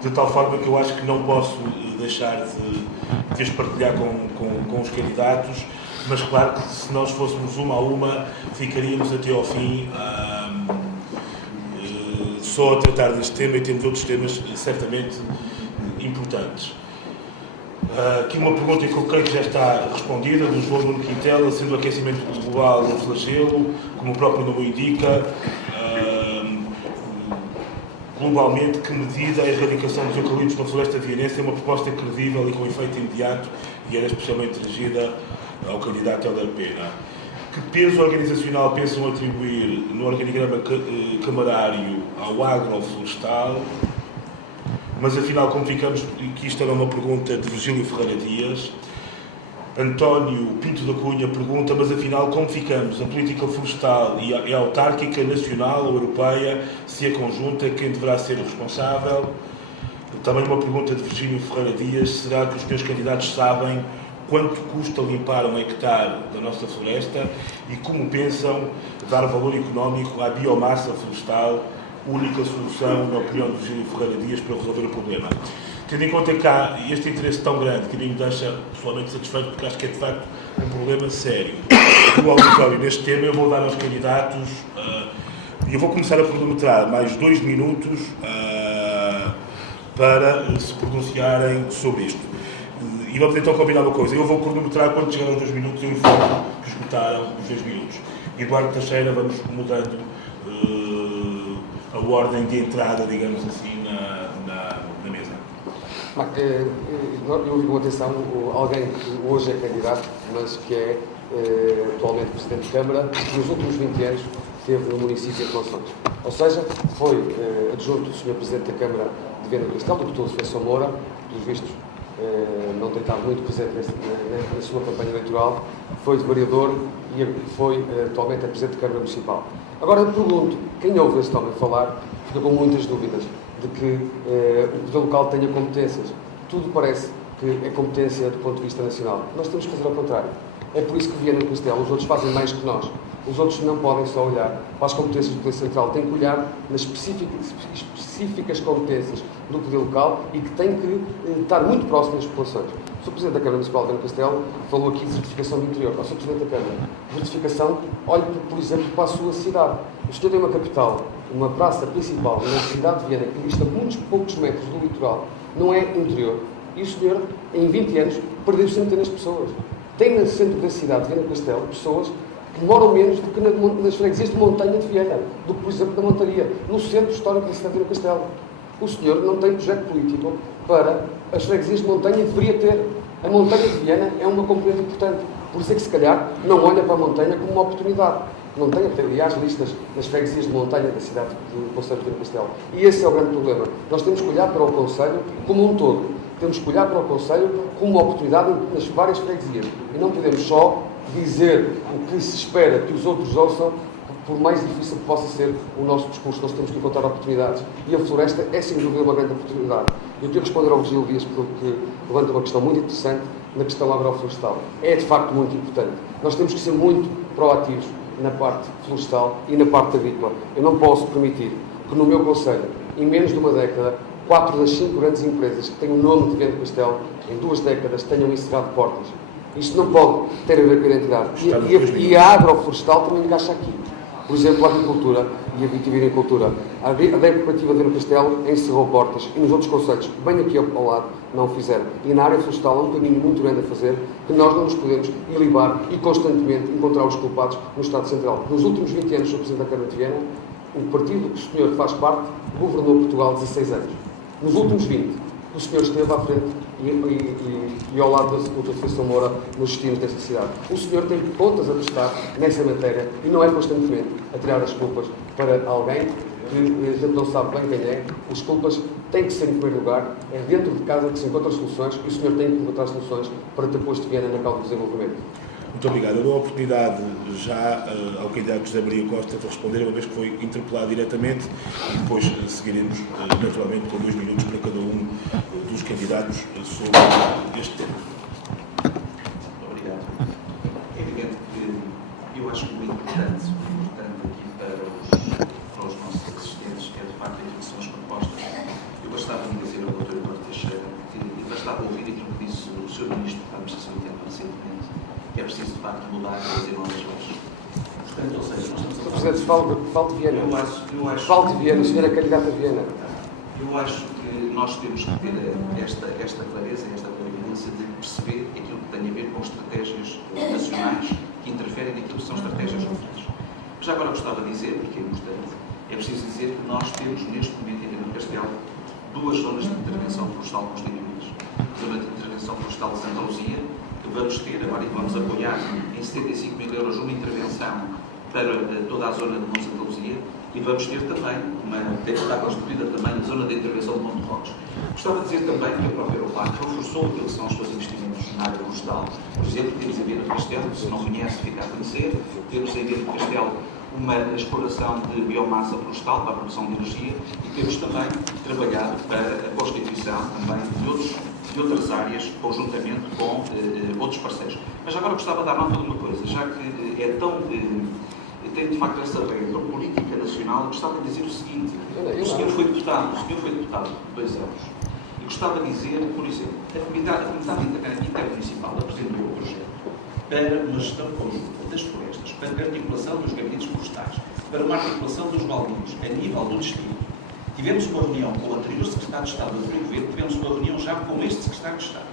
de tal forma que eu acho que não posso deixar de as partilhar com os candidatos, mas claro que se nós fôssemos uma a uma, ficaríamos até ao fim só a tratar deste tema, e temos outros temas certamente importantes. Aqui uma pergunta que eu creio que já está respondida, do João Nuno Quintela: sendo o aquecimento global um flagelo, como o próprio nome indica, globalmente, que medida a erradicação dos eucaliptos na floresta vianense é uma proposta credível e com efeito imediato, e era especialmente dirigida ao candidato Hélder Pena. Que peso organizacional pensam atribuir no organigrama camarário ao agroflorestal? mas afinal, como ficamos, que isto era uma pergunta de Virgílio Ferreira Dias, António Pinto da Cunha pergunta, mas afinal, como ficamos? A política florestal é autárquica, nacional ou europeia? Se é conjunta, quem deverá ser o responsável? Também uma pergunta de Virgílio Ferreira Dias, será que os meus candidatos sabem quanto custa limpar um hectare da nossa floresta e como pensam dar valor económico à biomassa florestal, única solução, na opinião de Virgílio Ferreira Dias, para resolver o problema? Tendo em conta que há este interesse tão grande, que nem me deixa pessoalmente satisfeito, porque acho que é de facto um problema sério do auditório neste tema, eu vou dar aos candidatos, eu vou começar a cronometrar mais 2 minutos para se pronunciarem sobre isto. E vamos então combinar uma coisa, eu vou cronometrar quando chegar aos 2 minutos, eu informo que esgotaram os 2 minutos. Eduardo Teixeira, vamos mudando a ordem de entrada, digamos assim, na mesa. Eu ouvi com atenção alguém que hoje é candidato, mas que é atualmente Presidente de Câmara, e nos últimos 20 anos esteve no município de Consones. Ou seja, foi adjunto do Sr. Presidente da Câmara de Viana do Castelo, o Dr. Defensor Moura, pelos vistos não tem estado muito presente na sua campanha eleitoral, foi de vereador e foi atualmente Presidente de Câmara Municipal. Agora eu pergunto, quem ouve este homem falar fica com muitas dúvidas de que o poder local tenha competências. Tudo parece que é competência do ponto de vista nacional. Nós temos que fazer ao contrário. É por isso que Viana do Castelo, os outros fazem mais que nós. Os outros não podem só olhar para as competências do Poder Central, têm que olhar nas específicas competências do Poder Local e que têm que estar muito próximo das populações. O Sr. Presidente da Câmara Municipal de Viana do Castelo falou aqui de certificação do interior. O Sr. Presidente da Câmara, certificação, olhe, por exemplo, para a sua cidade. O senhor tem uma capital, uma praça principal na cidade de Viana, que dista muitos poucos metros do litoral, não é interior. E o senhor, em 20 anos, perdeu centenas de pessoas. Tem no centro da cidade de Viana do Castelo pessoas que moram menos do que nas freguesias de montanha de Viana, do que, por exemplo, na Montaria, no centro histórico da cidade de Viana do Castelo. O senhor não tem projeto político para as freguesias de montanha e deveria ter. A montanha de Viana é uma componente importante. Por isso é que, se calhar, não olha para a montanha como uma oportunidade. Não tem, aliás, listas nas freguesias de montanha da cidade do Conselho de Viana do Castelo. E esse é o grande problema. Nós temos que olhar para o Conselho como um todo. Temos que olhar para o Conselho como uma oportunidade nas várias freguesias. E não podemos só dizer o que se espera que os outros ouçam, por mais difícil que possa ser o nosso discurso. Nós temos que encontrar oportunidades. E a floresta é, sem dúvida, uma grande oportunidade. Eu quero responder ao Virgílio Dias porque levanta uma questão muito interessante na questão agroflorestal. É, de facto, muito importante. Nós temos que ser muito proativos na parte florestal e na parte agrícola. Eu não posso permitir que no meu concelho, em menos de uma década, 4 das 5 grandes empresas que têm o nome de Viana do Castelo, em 2 décadas, tenham encerrado portas. Isto não pode ter a ver com a identidade. E a agroflorestal também encaixa aqui. Por exemplo, a agricultura e a vitivinicultura. A DEC Cooperativa de Viana do Castelo encerrou portas e nos outros concelhos, bem aqui ao lado, não o fizeram. E na área florestal há um caminho muito grande a fazer que nós não nos podemos ilibar e constantemente encontrar os culpados no Estado Central. Nos últimos 20 anos, Sr. Presidente da Câmara de Viana, o partido que o senhor faz parte governou Portugal 16 anos. Nos últimos 20, o senhor esteve à frente e ao lado do Dr. Defensor Moura nos destinos desta cidade. O senhor tem contas a prestar nessa matéria e não é constantemente a tirar as culpas para alguém que a gente não sabe bem quem é. As culpas têm que ser, em primeiro lugar, é dentro de casa que se encontram soluções e o senhor tem que encontrar soluções para ter posto Viana na causa do desenvolvimento. Muito obrigado. Eu dou a oportunidade já ao candidato José Maria Costa de responder, uma vez que foi interpelado diretamente, e depois seguiremos naturalmente com 2 minutos para cada um dos candidatos sobre este tema. Obrigado. É evidente que eu acho que o importante aqui para os nossos assistentes é, de facto, aquilo que são as propostas. Eu gostava de dizer ao Dr. Eduardo Teixeira que bastava ouvir aquilo que disse o Sr. Ministro da Administração Interna recentemente, que é preciso, de facto, mudar e fazer novas leis. Portanto, ou seja, nós estamos a falar... Presidente, fale de Viana. Fale de Viana, o senhor é candidato a Viana. Eu acho que nós temos que ter esta clareza, esta clarividência de perceber aquilo que tem a ver com estratégias nacionais que interferem naquilo que são estratégias locais. Já agora gostava de dizer, porque é importante, é preciso dizer que nós temos neste momento em Viana do Castelo 2 zonas de intervenção florestal constituídas. A zona de intervenção florestal de Santa Luzia, que vamos ter agora e vamos apoiar em 75 mil euros uma intervenção para toda a zona de Monte Santa Luzia e vamos ter também, está constituída também a zona de intervenção de Monte Roques. Gostava de dizer também que a própria Europac reforçou aquilo que são os seus investimentos na área florestal. Por exemplo, temos em Viana do Castelo, se não conhece, fica a conhecer, temos em Viana do Castelo uma exploração de biomassa florestal para a produção de energia e temos também trabalhado para a constituição também de outras áreas, conjuntamente com outros parceiros. Mas agora gostava de dar nota de uma coisa, já que é tão... tem de facto essa regra política nacional, gostava de dizer o seguinte: o senhor foi deputado 2 anos, e gostava de dizer, por exemplo, a Comunidade Intermunicipal apresentou o projeto para uma gestão conjunta das florestas, para a articulação dos gabinetes florestais, para uma articulação dos baldios a nível do distrito. Tivemos uma reunião com o anterior Secretário de Estado do Rio Verde, tivemos uma reunião já com este Secretário de Estado.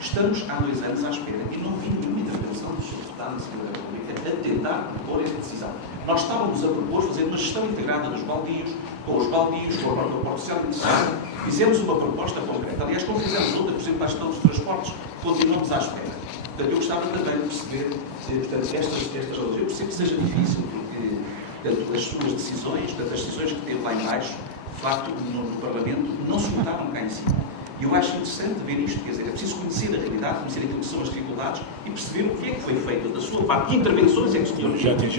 Estamos há 2 anos à espera e não vi nenhuma intervenção do Sr. Deputado da Assembleia da República a tentar propor esta decisão. Nós estávamos a propor fazer uma gestão integrada dos baldios, com os baldios, com a Porta Social Interessada. Fizemos uma proposta concreta. Aliás, como fizemos outra, por exemplo, para a gestão dos transportes, continuamos à espera. Portanto, eu gostava também de perceber, portanto, estas coisas. Eu percebo que seja difícil, porque portanto, as suas decisões, portanto, as decisões que teve lá em baixo, de facto, no Parlamento, não se notaram cá em cima. E eu acho interessante ver isto, quer dizer, é preciso conhecer a realidade, conhecer aquilo que são as dificuldades e perceber o que é que foi feito da sua parte, que intervenções é que se tinham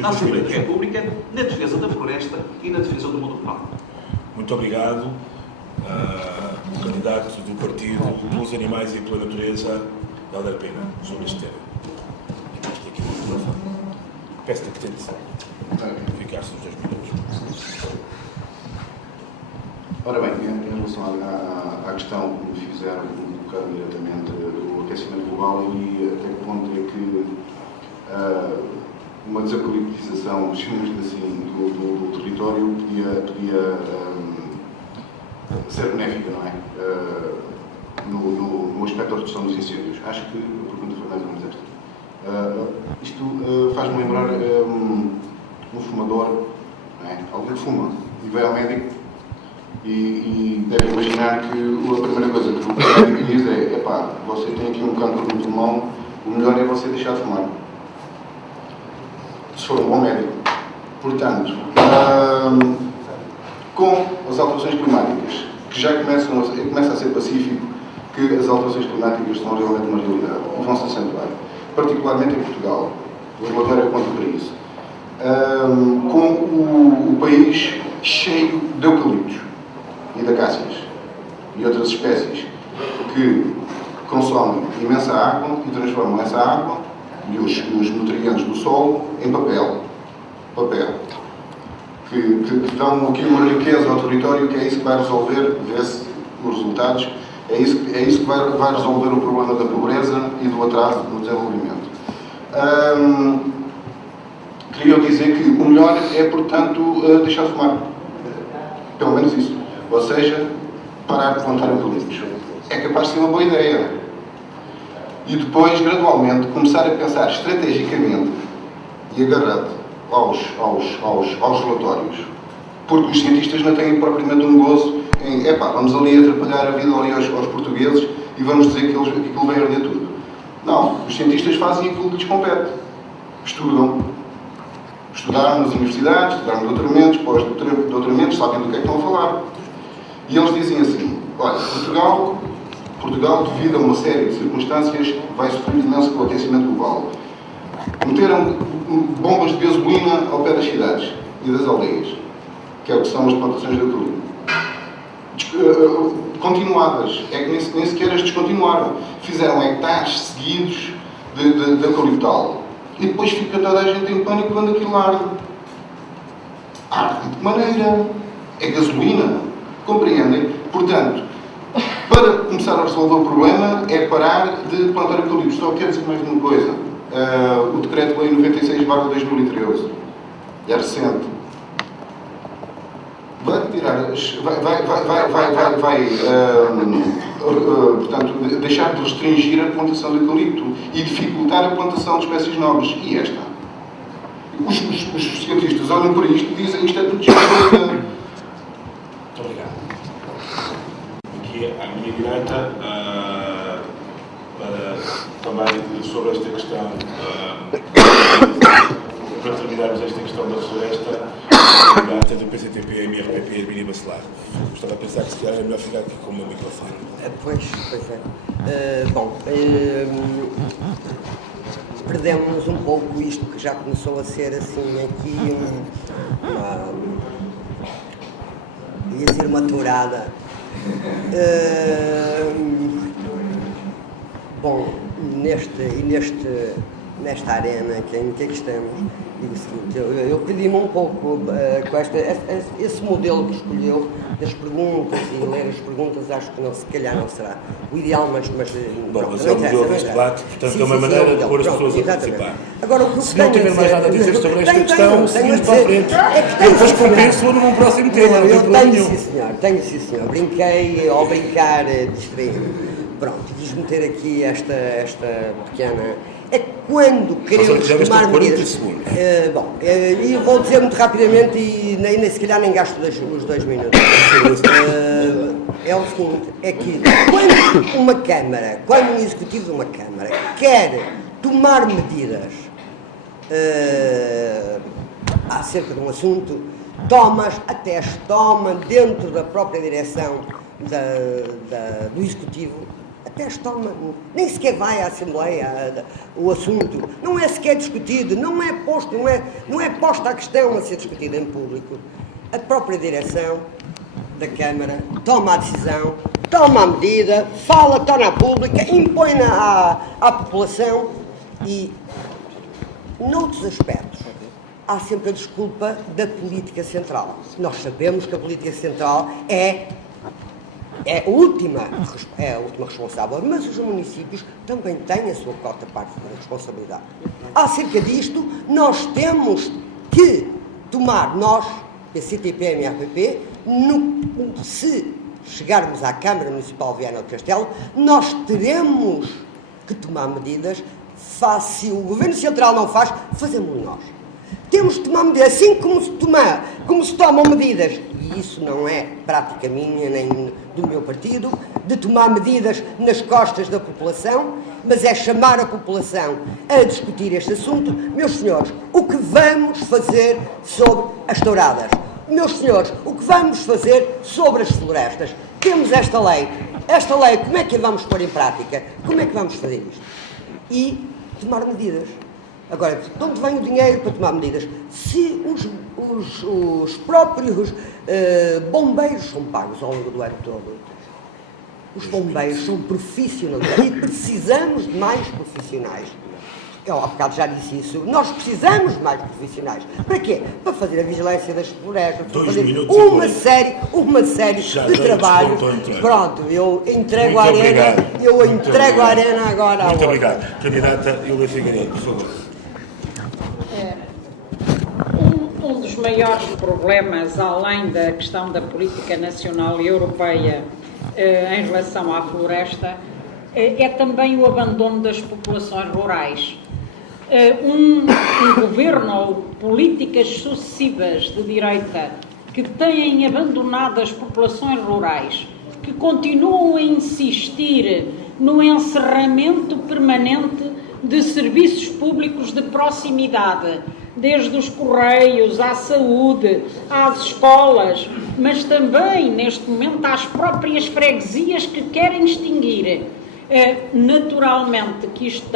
na Assembleia da República, na defesa da floresta e na defesa do mundo rural. Muito obrigado. O candidato do Partido pelos Animais e pela Natureza, Helder Pena, sobre este tema. Peço-lhe que tente ficar-se nos 2 minutos. Ora bem, em relação à questão que me fizeram colocar diretamente o aquecimento global e até que ponto é que uma desapolitização, chamemos assim, do território podia ser benéfica, não é? No aspecto da redução dos incêndios. Acho que a pergunta foi mais ou menos esta. Isto faz-me lembrar um fumador, não é? Alguém que fuma e vai ao médico e deve imaginar que a primeira coisa que o médico diz é: epá, você tem aqui um cancro no pulmão, o melhor é você deixar de fumar. Se for um bom médico. Portanto, com as alterações climáticas, que já começa a ser pacífico que as alterações climáticas são realmente uma realidade e vão se acentuar, particularmente em Portugal. O relatório aponta para isso. Com o país cheio de eucaliptos e de acácias e outras espécies que consomem imensa água e transformam essa água e os nutrientes do solo em papel. Que dão aqui uma riqueza ao território, que é isso que vai resolver, vê-se os resultados, é isso que vai resolver o problema da pobreza e do atraso no desenvolvimento. Queria dizer que o melhor é, portanto, deixar de fumar. Pelo menos isso. Ou seja, parar de plantar eucaliptos. É capaz de ser uma boa ideia. E depois, gradualmente, começar a pensar estrategicamente e agarrado aos relatórios. Porque os cientistas não têm propriamente um gozo em, vamos ali atrapalhar a vida ali aos portugueses e vamos dizer que aquilo vai arder tudo. Não. Os cientistas fazem aquilo que lhes compete. Estudaram nas universidades, estudaram doutoramentos, pós-doutoramentos, sabem do que é que estão a falar. E eles dizem assim: olha, Portugal, devido a uma série de circunstâncias, vai sofrer imenso com o aquecimento global. Meteram bombas de gasolina ao pé das cidades e das aldeias, que é o que são as plantações de eucalipto. Continuadas, é que nem sequer as descontinuaram. Fizeram hectares seguidos de eucaliptal. E depois fica toda a gente em pânico quando aquilo arde. Arde de que maneira? É gasolina. Compreendem? Portanto, para começar a resolver o problema é parar de plantar eucaliptos. Só quero dizer mais uma coisa. O Decreto-Lei 96/2013 é recente. Vai retirar, portanto, deixar de restringir a plantação de eucalipto e dificultar a plantação de espécies nobres. E esta? Os cientistas olham para isto e dizem: isto é tudo desculpa. Muito obrigado. Aqui à minha direita, também sobre esta questão, para terminarmos esta questão da floresta, Candidata do PCTP, MRPP, Hermínia Bacelar. Gostava de pensar que se calhar é melhor ficar aqui com o meu microfone. Pois é. Perdemos um pouco isto que já começou a ser assim aqui uma tourada. Nesta arena em que estamos, digo o seguinte, eu perdi-me um pouco com esse modelo que escolheu das perguntas e ler as perguntas, acho que se calhar não será o ideal, mas Bom, mas é o modelo deste debate, portanto é uma maneira de pôr as pessoas a participar. Agora, o que se não tiver mais nada a dizer sobre esta questão, seguimos para a frente. Eu depois compenso num próximo tema, não tem problema nenhum. Tenho sim senhor, brinquei, ao brincar, distraí-me. Pronto, quis meter aqui esta pequena... É quando queremos tomar medidas. E vou dizer muito rapidamente e nem se calhar nem gasto os 2 minutos. É o seguinte, é que quando um executivo de uma Câmara quer tomar medidas acerca de um assunto, toma dentro da própria direção do Executivo, nem sequer vai à Assembleia o assunto, não é sequer discutido, não é posta a questão a ser discutida em público. A própria direção da Câmara toma a decisão, toma a medida, torna pública, impõe-na à população e, noutros aspectos, há sempre a desculpa da política central. Nós sabemos que a política central é a última responsável, mas os municípios também têm a sua quarta parte da responsabilidade. Acerca disto, nós temos que tomar, PCTP e MRPP, se chegarmos à Câmara Municipal de Viana do Castelo, nós teremos que tomar medidas, se o Governo Central não faz, fazemos nós. Temos de tomar medidas, assim como se tomam medidas, e isso não é prática minha nem do meu partido, de tomar medidas nas costas da população, mas é chamar a população a discutir este assunto. Meus senhores, o que vamos fazer sobre as touradas? Meus senhores, o que vamos fazer sobre as florestas? Temos esta lei, como é que a vamos pôr em prática? Como é que vamos fazer isto? E tomar medidas. Agora, de onde vem o dinheiro para tomar medidas? Se os próprios bombeiros são pagos ao longo do ano todo, os bombeiros são profissionais e precisamos de mais profissionais. Eu há bocado já disse isso. Nós precisamos de mais profissionais. Para quê? Para fazer a vigilância das florestas, para fazer uma série de trabalhos. Pronto, eu entrego a arena agora. Muito obrigado. Candidata Hilda Figueiredo, por favor. Um dos maiores problemas, além da questão da política nacional e europeia em relação à floresta, é também o abandono das populações rurais. Um governo ou políticas sucessivas de direita que têm abandonado as populações rurais, que continuam a insistir no encerramento permanente de serviços públicos de proximidade, desde os correios, à saúde, às escolas, mas também, neste momento, às próprias freguesias que querem extinguir. Naturalmente que isto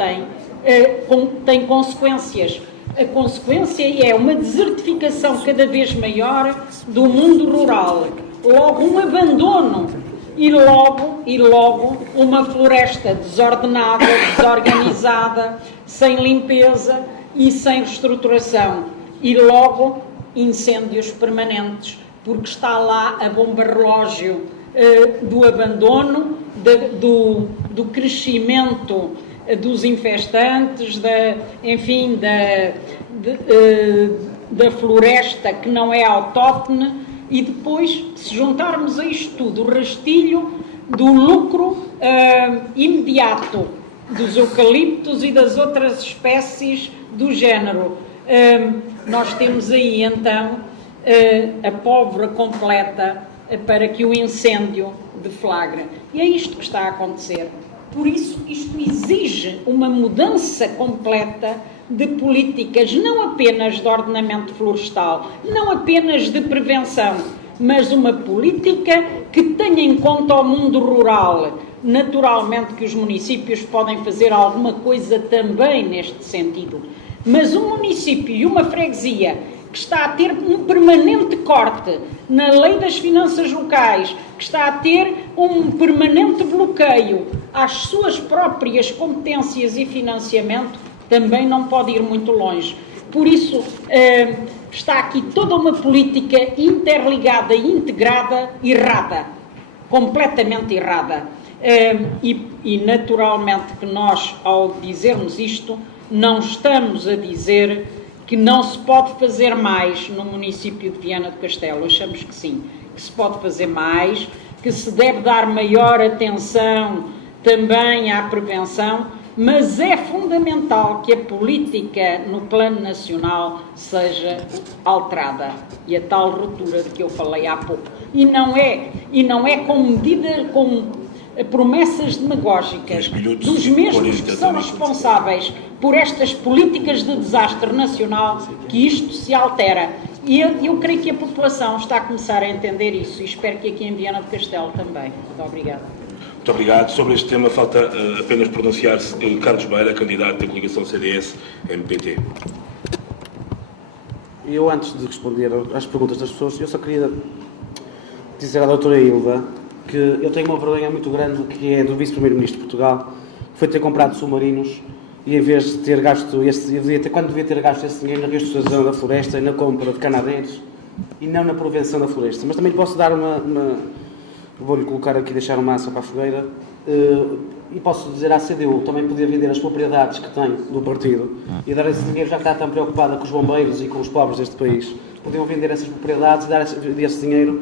tem consequências. A consequência é uma desertificação cada vez maior do mundo rural, logo um abandono e logo uma floresta desordenada, desorganizada, sem limpeza e sem reestruturação, e logo incêndios permanentes, porque está lá a bomba relógio do abandono, do crescimento dos infestantes, da floresta que não é autóctone, e depois, se juntarmos a isto tudo, o rastilho do lucro imediato dos eucaliptos e das outras espécies do género, nós temos aí então a pólvora completa para que o incêndio deflagre. E é isto que está a acontecer. Por isso, isto exige uma mudança completa de políticas não apenas de ordenamento florestal, não apenas de prevenção, mas uma política que tenha em conta o mundo rural. Naturalmente que os municípios podem fazer alguma coisa também neste sentido, mas um município e uma freguesia que está a ter um permanente corte na lei das finanças locais, que está a ter um permanente bloqueio às suas próprias competências e financiamento, também não pode ir muito longe. Por isso, está aqui toda uma política interligada e integrada, errada, completamente errada. E naturalmente que nós, ao dizermos isto, não estamos a dizer que não se pode fazer mais no município de Viana do Castelo. Achamos que sim, que se pode fazer mais, que se deve dar maior atenção também à prevenção, mas é fundamental que a política no plano nacional seja alterada. E a tal ruptura de que eu falei há pouco. E não é com medida, com promessas demagógicas dos mesmos que são responsáveis por estas políticas de desastre nacional que isto se altera. E eu creio que a população está a começar a entender isso e espero que aqui em Viana do Castelo também. Muito obrigada. Muito obrigado. Sobre este tema falta apenas pronunciar-se Carlos Beira, candidato da coligação CDS-MPT. Eu, antes de responder às perguntas das pessoas, eu só queria dizer à doutora Hilda que eu tenho uma vergonha muito grande, que é do vice-primeiro-ministro de Portugal, que foi ter comprado submarinos e, em vez de ter gasto quando devia ter gasto esse dinheiro na restauração da floresta e na compra de canadeiros e não na prevenção da floresta. Mas também posso dar vou-lhe colocar aqui, deixar uma massa para a fogueira, e posso dizer à CDU, também podia vender as propriedades que tem do partido e dar esse dinheiro, já que está tão preocupada com os bombeiros e com os pobres deste país, podiam vender essas propriedades e dar esse dinheiro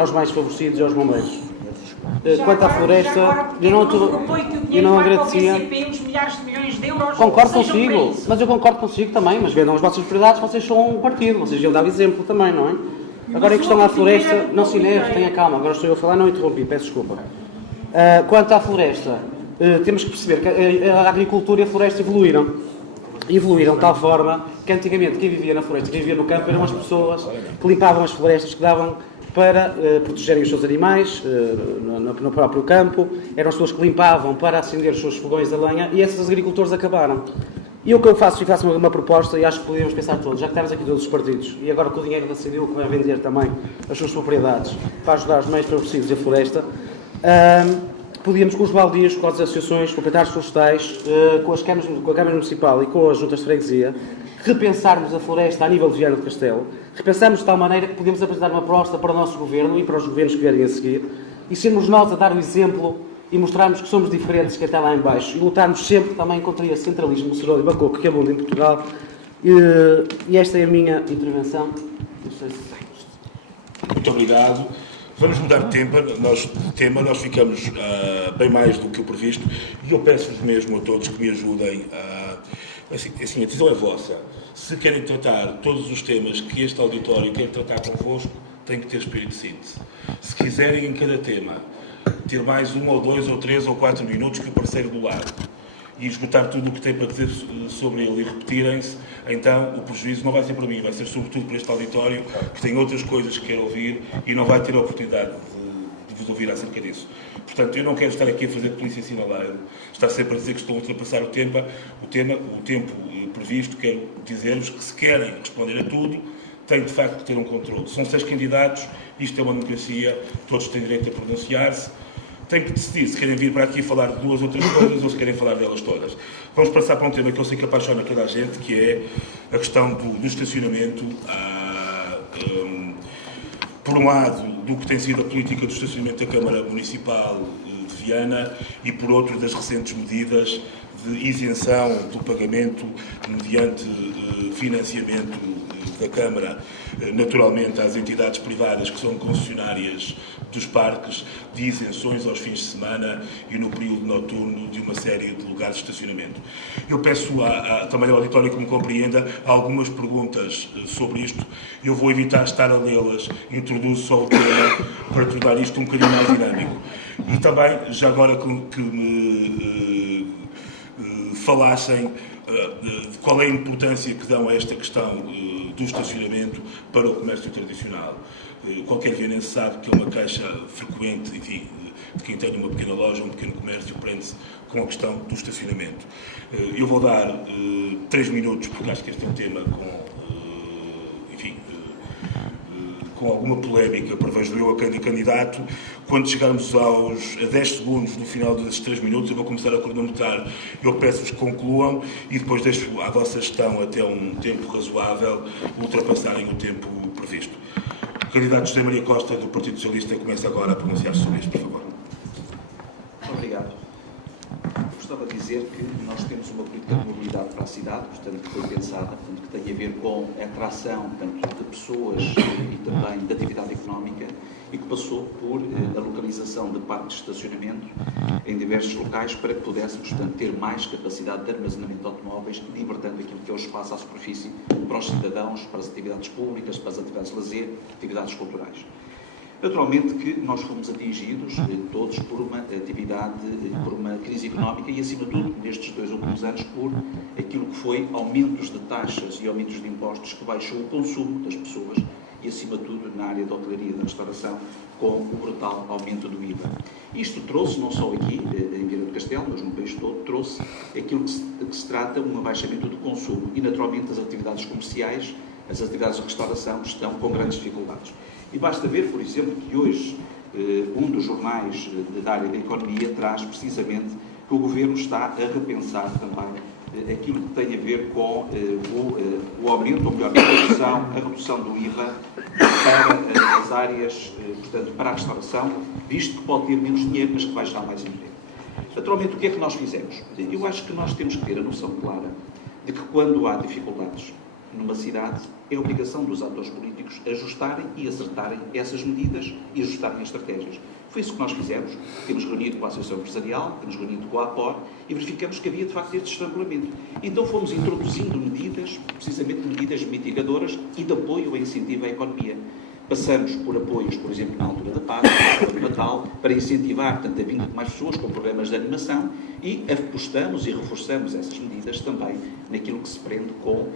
aos mais favorecidos e aos bombeiros. Quanto à floresta, eu não agradecia. Concordo consigo, mas eu concordo consigo também, mas vendam as vossas prioridades, vocês são um partido, vocês iam dar exemplo também, não é? Agora em questão à floresta, não se enerve, tenha calma, agora estou eu a falar, não interrompi, peço desculpa. Quanto à floresta, temos que perceber que a agricultura e a floresta evoluíram de tal forma que antigamente quem vivia na floresta, quem vivia no campo eram as pessoas que limpavam as florestas, que davam para protegerem os seus animais no próprio campo, eram as pessoas que limpavam para acender os seus fogões a lenha e esses agricultores acabaram. E o que eu faço uma proposta, e acho que podíamos pensar todos, já que estamos aqui todos os partidos, e agora com o dinheiro da CDU que vai vender também as suas propriedades para ajudar os mais favorecidos e a floresta, podíamos com os baldios, com as associações, proprietários florestais, com a Câmara Municipal e com as juntas de freguesia, repensarmos a floresta a nível de Viana do Castelo, repensarmos de tal maneira que podemos apresentar uma proposta para o nosso governo e para os governos que vierem a seguir, e sermos nós a dar o exemplo e mostrarmos que somos diferentes que até lá em baixo, e lutarmos sempre também contra esse centralismo serol e bacoco que abunda em Portugal. E esta é a minha intervenção. Não sei se... Muito obrigado. Vamos mudar de tema, nós ficamos bem mais do que o previsto, e eu peço-vos mesmo a todos que me ajudem assim, a decisão é vossa. Se querem tratar todos os temas que este auditório quer tratar convosco, tem que ter espírito de síntese. Se quiserem em cada tema ter mais 1 ou 2 ou 3 ou 4 minutos que o parceiro do lado e esgotar tudo o que tem para dizer sobre ele e repetirem-se, então o prejuízo não vai ser para mim, vai ser sobretudo para este auditório que tem outras coisas que quer ouvir e não vai ter a oportunidade de vos ouvir acerca disso. Portanto, eu não quero estar aqui a fazer polícia sinaleiro, estar sempre a dizer que estou a ultrapassar o tempo previsto. Quero dizer-vos que se querem responder a tudo, têm de facto de ter um controle. São 6 candidatos, isto é uma democracia, todos têm direito a pronunciar-se. Têm que decidir se querem vir para aqui falar de 2 ou 3 coisas ou se querem falar delas todas. Vamos passar para um tema que eu sei que apaixona toda a gente, que é a questão do estacionamento. Por um lado, do que tem sido a política do estacionamento da Câmara Municipal de Viana e, por outro, das recentes medidas de isenção do pagamento mediante financiamento da Câmara, naturalmente às entidades privadas que são concessionárias dos parques, de isenções aos fins de semana e no período noturno de uma série de lugares de estacionamento. Eu peço também ao auditório que me compreenda algumas perguntas sobre isto. Eu vou evitar estar a lê-las, introduzo só o tema para tornar isto um bocadinho mais dinâmico. E também, já agora que me falassem qual é a importância que dão a esta questão do estacionamento para o comércio tradicional. Qualquer vienense sabe que é uma queixa frequente, enfim, de quem tem uma pequena loja, um pequeno comércio, prende-se com a questão do estacionamento. Eu vou dar 3 minutos, porque acho que este é um tema com alguma polémica, prevejo eu a candidato. Quando chegarmos a 10 segundos no final desses 3 minutos, eu vou começar a cronometrar. Eu peço-vos que concluam e depois deixo à vossa gestão até um tempo razoável ultrapassarem o tempo previsto. O candidato José Maria Costa, do Partido Socialista, começa agora a pronunciar-se sobre isto, por favor. Obrigado. Gostava de dizer que nós temos uma política de mobilidade para a cidade, portanto, que foi pensada, portanto, que tem a ver com a atração tanto de pessoas e também de atividade económica e que passou por a localização de parques de estacionamento em diversos locais para que pudéssemos, portanto, ter mais capacidade de armazenamento de automóveis, libertando aquilo que é o espaço à superfície para os cidadãos, para as atividades públicas, para as atividades de lazer, atividades culturais. Naturalmente que nós fomos atingidos todos por uma atividade, por uma crise económica e, acima de tudo, nestes 2 últimos anos, por aquilo que foi aumentos de taxas e aumentos de impostos que baixou o consumo das pessoas e, acima de tudo, na área da hotelaria e da restauração, com o brutal aumento do IVA. Isto trouxe, não só aqui, em Viana do Castelo, mas no país todo, trouxe aquilo que se trata um abaixamento do consumo e, naturalmente, as atividades comerciais, as atividades de restauração estão com grandes dificuldades. E basta ver, por exemplo, que hoje um dos jornais da área da economia traz precisamente que o Governo está a repensar também aquilo que tem a ver com o aumento, ou melhor, a redução do IVA para as áreas, portanto, para a restauração, visto que pode ter menos dinheiro, mas que vai gerar mais emprego. Naturalmente, o que é que nós fizemos? Eu acho que nós temos que ter a noção clara de que quando há dificuldades numa cidade, é obrigação dos atores políticos ajustarem e acertarem essas medidas e ajustarem as estratégias. Foi isso que nós fizemos. Temos reunido com a Associação Empresarial, temos reunido com a APOR e verificamos que havia, de facto, este estrangulamento. Então fomos introduzindo medidas, precisamente medidas mitigadoras e de apoio e incentivo à economia. Passamos por apoios, por exemplo, na altura da Páscoa, do Natal, para incentivar, portanto, a vinda de mais pessoas com programas de animação e apostamos e reforçamos essas medidas também naquilo que se prende com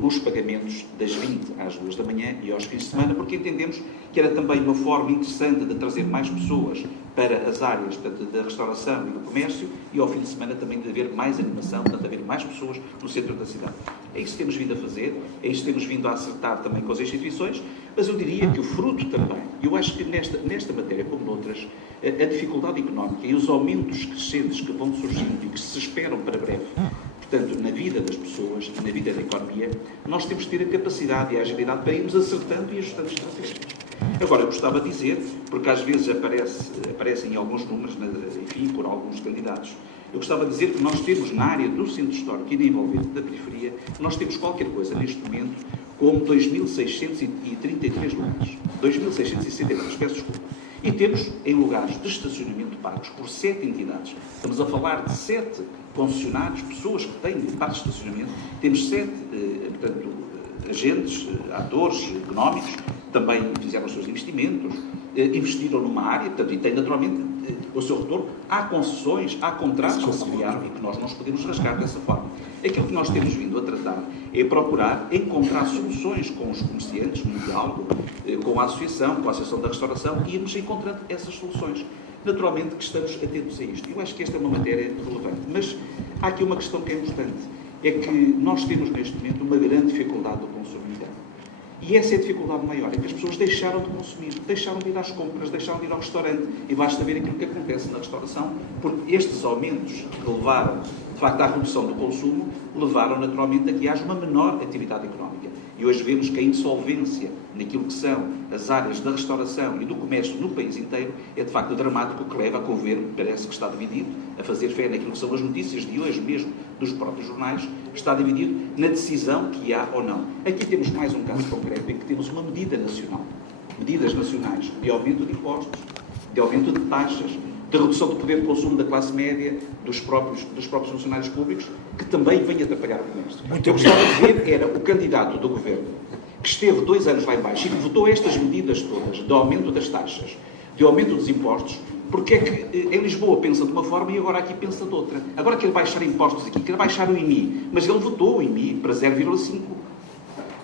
os pagamentos das 20 às 2 da manhã e aos fins de semana, porque entendemos que era também uma forma interessante de trazer mais pessoas para as áreas, portanto, da restauração e do comércio e ao fim de semana também de haver mais animação, portanto, haver mais pessoas no centro da cidade. É isso que temos vindo a fazer, é isso que temos vindo a acertar também com as instituições, mas eu diria que o fruto também, eu acho que nesta matéria, como noutras, a dificuldade económica e os aumentos crescentes que vão surgindo e que se esperam para breve, portanto, na vida das pessoas e na vida da economia, nós temos de ter a capacidade e a agilidade para irmos acertando e ajustando estratégias. Agora, eu gostava de dizer, porque às vezes aparecem alguns números, enfim, por alguns candidatos, eu gostava de dizer que nós temos na área do centro histórico e na envolvente da periferia, nós temos qualquer coisa neste momento como 2.633 lugares. 2.663, peço desculpa. E temos em lugares de estacionamento pagos por 7 entidades. Estamos a falar de 7 concessionários, pessoas que têm parques de estacionamento. Temos 7, portanto, agentes, atores económicos, também fizeram os seus investimentos, investiram numa área, portanto, e têm naturalmente o seu retorno. Há concessões, há contratos que se criaram e que nós não os podemos rasgar dessa forma. Aquilo que nós temos vindo a tratar é procurar encontrar soluções com os comerciantes, no diálogo, com a Associação da Restauração, e irmos encontrando essas soluções. Naturalmente que estamos atentos a isto. Eu acho que esta é uma matéria relevante. Mas há aqui uma questão que é importante. É que nós temos neste momento uma grande dificuldade do consumo interno. E essa é a dificuldade maior, é que as pessoas deixaram de consumir, deixaram de ir às compras, deixaram de ir ao restaurante. E basta ver aquilo que acontece na restauração, porque estes aumentos que levaram, de facto, à redução do consumo, levaram naturalmente a que haja uma menor atividade económica. E hoje vemos que a insolvência naquilo que são as áreas da restauração e do comércio no país inteiro é de facto dramático, que leva a que o Governo, parece que está dividido, a fazer fé naquilo que são as notícias de hoje mesmo dos próprios jornais, está dividido na decisão que há ou não. Aqui temos mais um caso concreto em que temos uma medida nacional, medidas nacionais de aumento de impostos, de aumento de taxas, de redução do poder de consumo da classe média, dos próprios funcionários públicos, que também vêm atrapalhar o comércio. Eu gostava de ver, era o candidato do Governo, que esteve 2 anos lá em baixo e que votou estas medidas todas, de aumento das taxas, de aumento dos impostos, Porque é que em Lisboa pensa de uma forma e agora aqui pensa de outra. Agora quer baixar impostos aqui, quer baixar o IMI, mas ele votou o IMI para 0,5.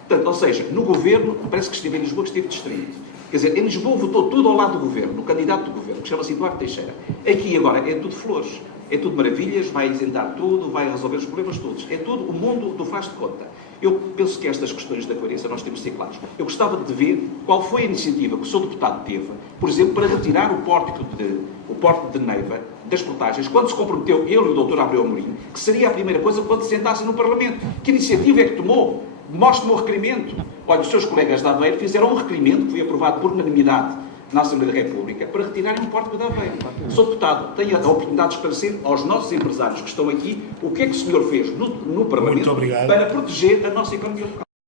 Portanto, ou seja, no governo, parece que esteve em Lisboa, que esteve distraído. Quer dizer, em Lisboa votou tudo ao lado do governo, o candidato do governo, que chama-se Eduardo Teixeira. Aqui agora é tudo flores, é tudo maravilhas, vai isentar tudo, vai resolver os problemas todos. É tudo o mundo do faz de conta. Eu penso que estas questões da coerência nós temos de ser claros. Eu gostava de ver qual foi a iniciativa que o seu deputado teve, por exemplo, para retirar o pórtico de Neiva das portagens, quando se comprometeu ele e o Dr. Abreu Amorim, que seria a primeira coisa quando se sentassem no Parlamento. Que iniciativa é que tomou? Mostre-me o requerimento. Olha, os seus colegas da Aveiro fizeram um requerimento que foi aprovado por unanimidade na Assembleia da República para retirarem o pórtico da Aveiro. Sou deputado, tenho a oportunidade de esclarecer aos nossos empresários que estão aqui o que é que o senhor fez no Parlamento para proteger a nossa economia local.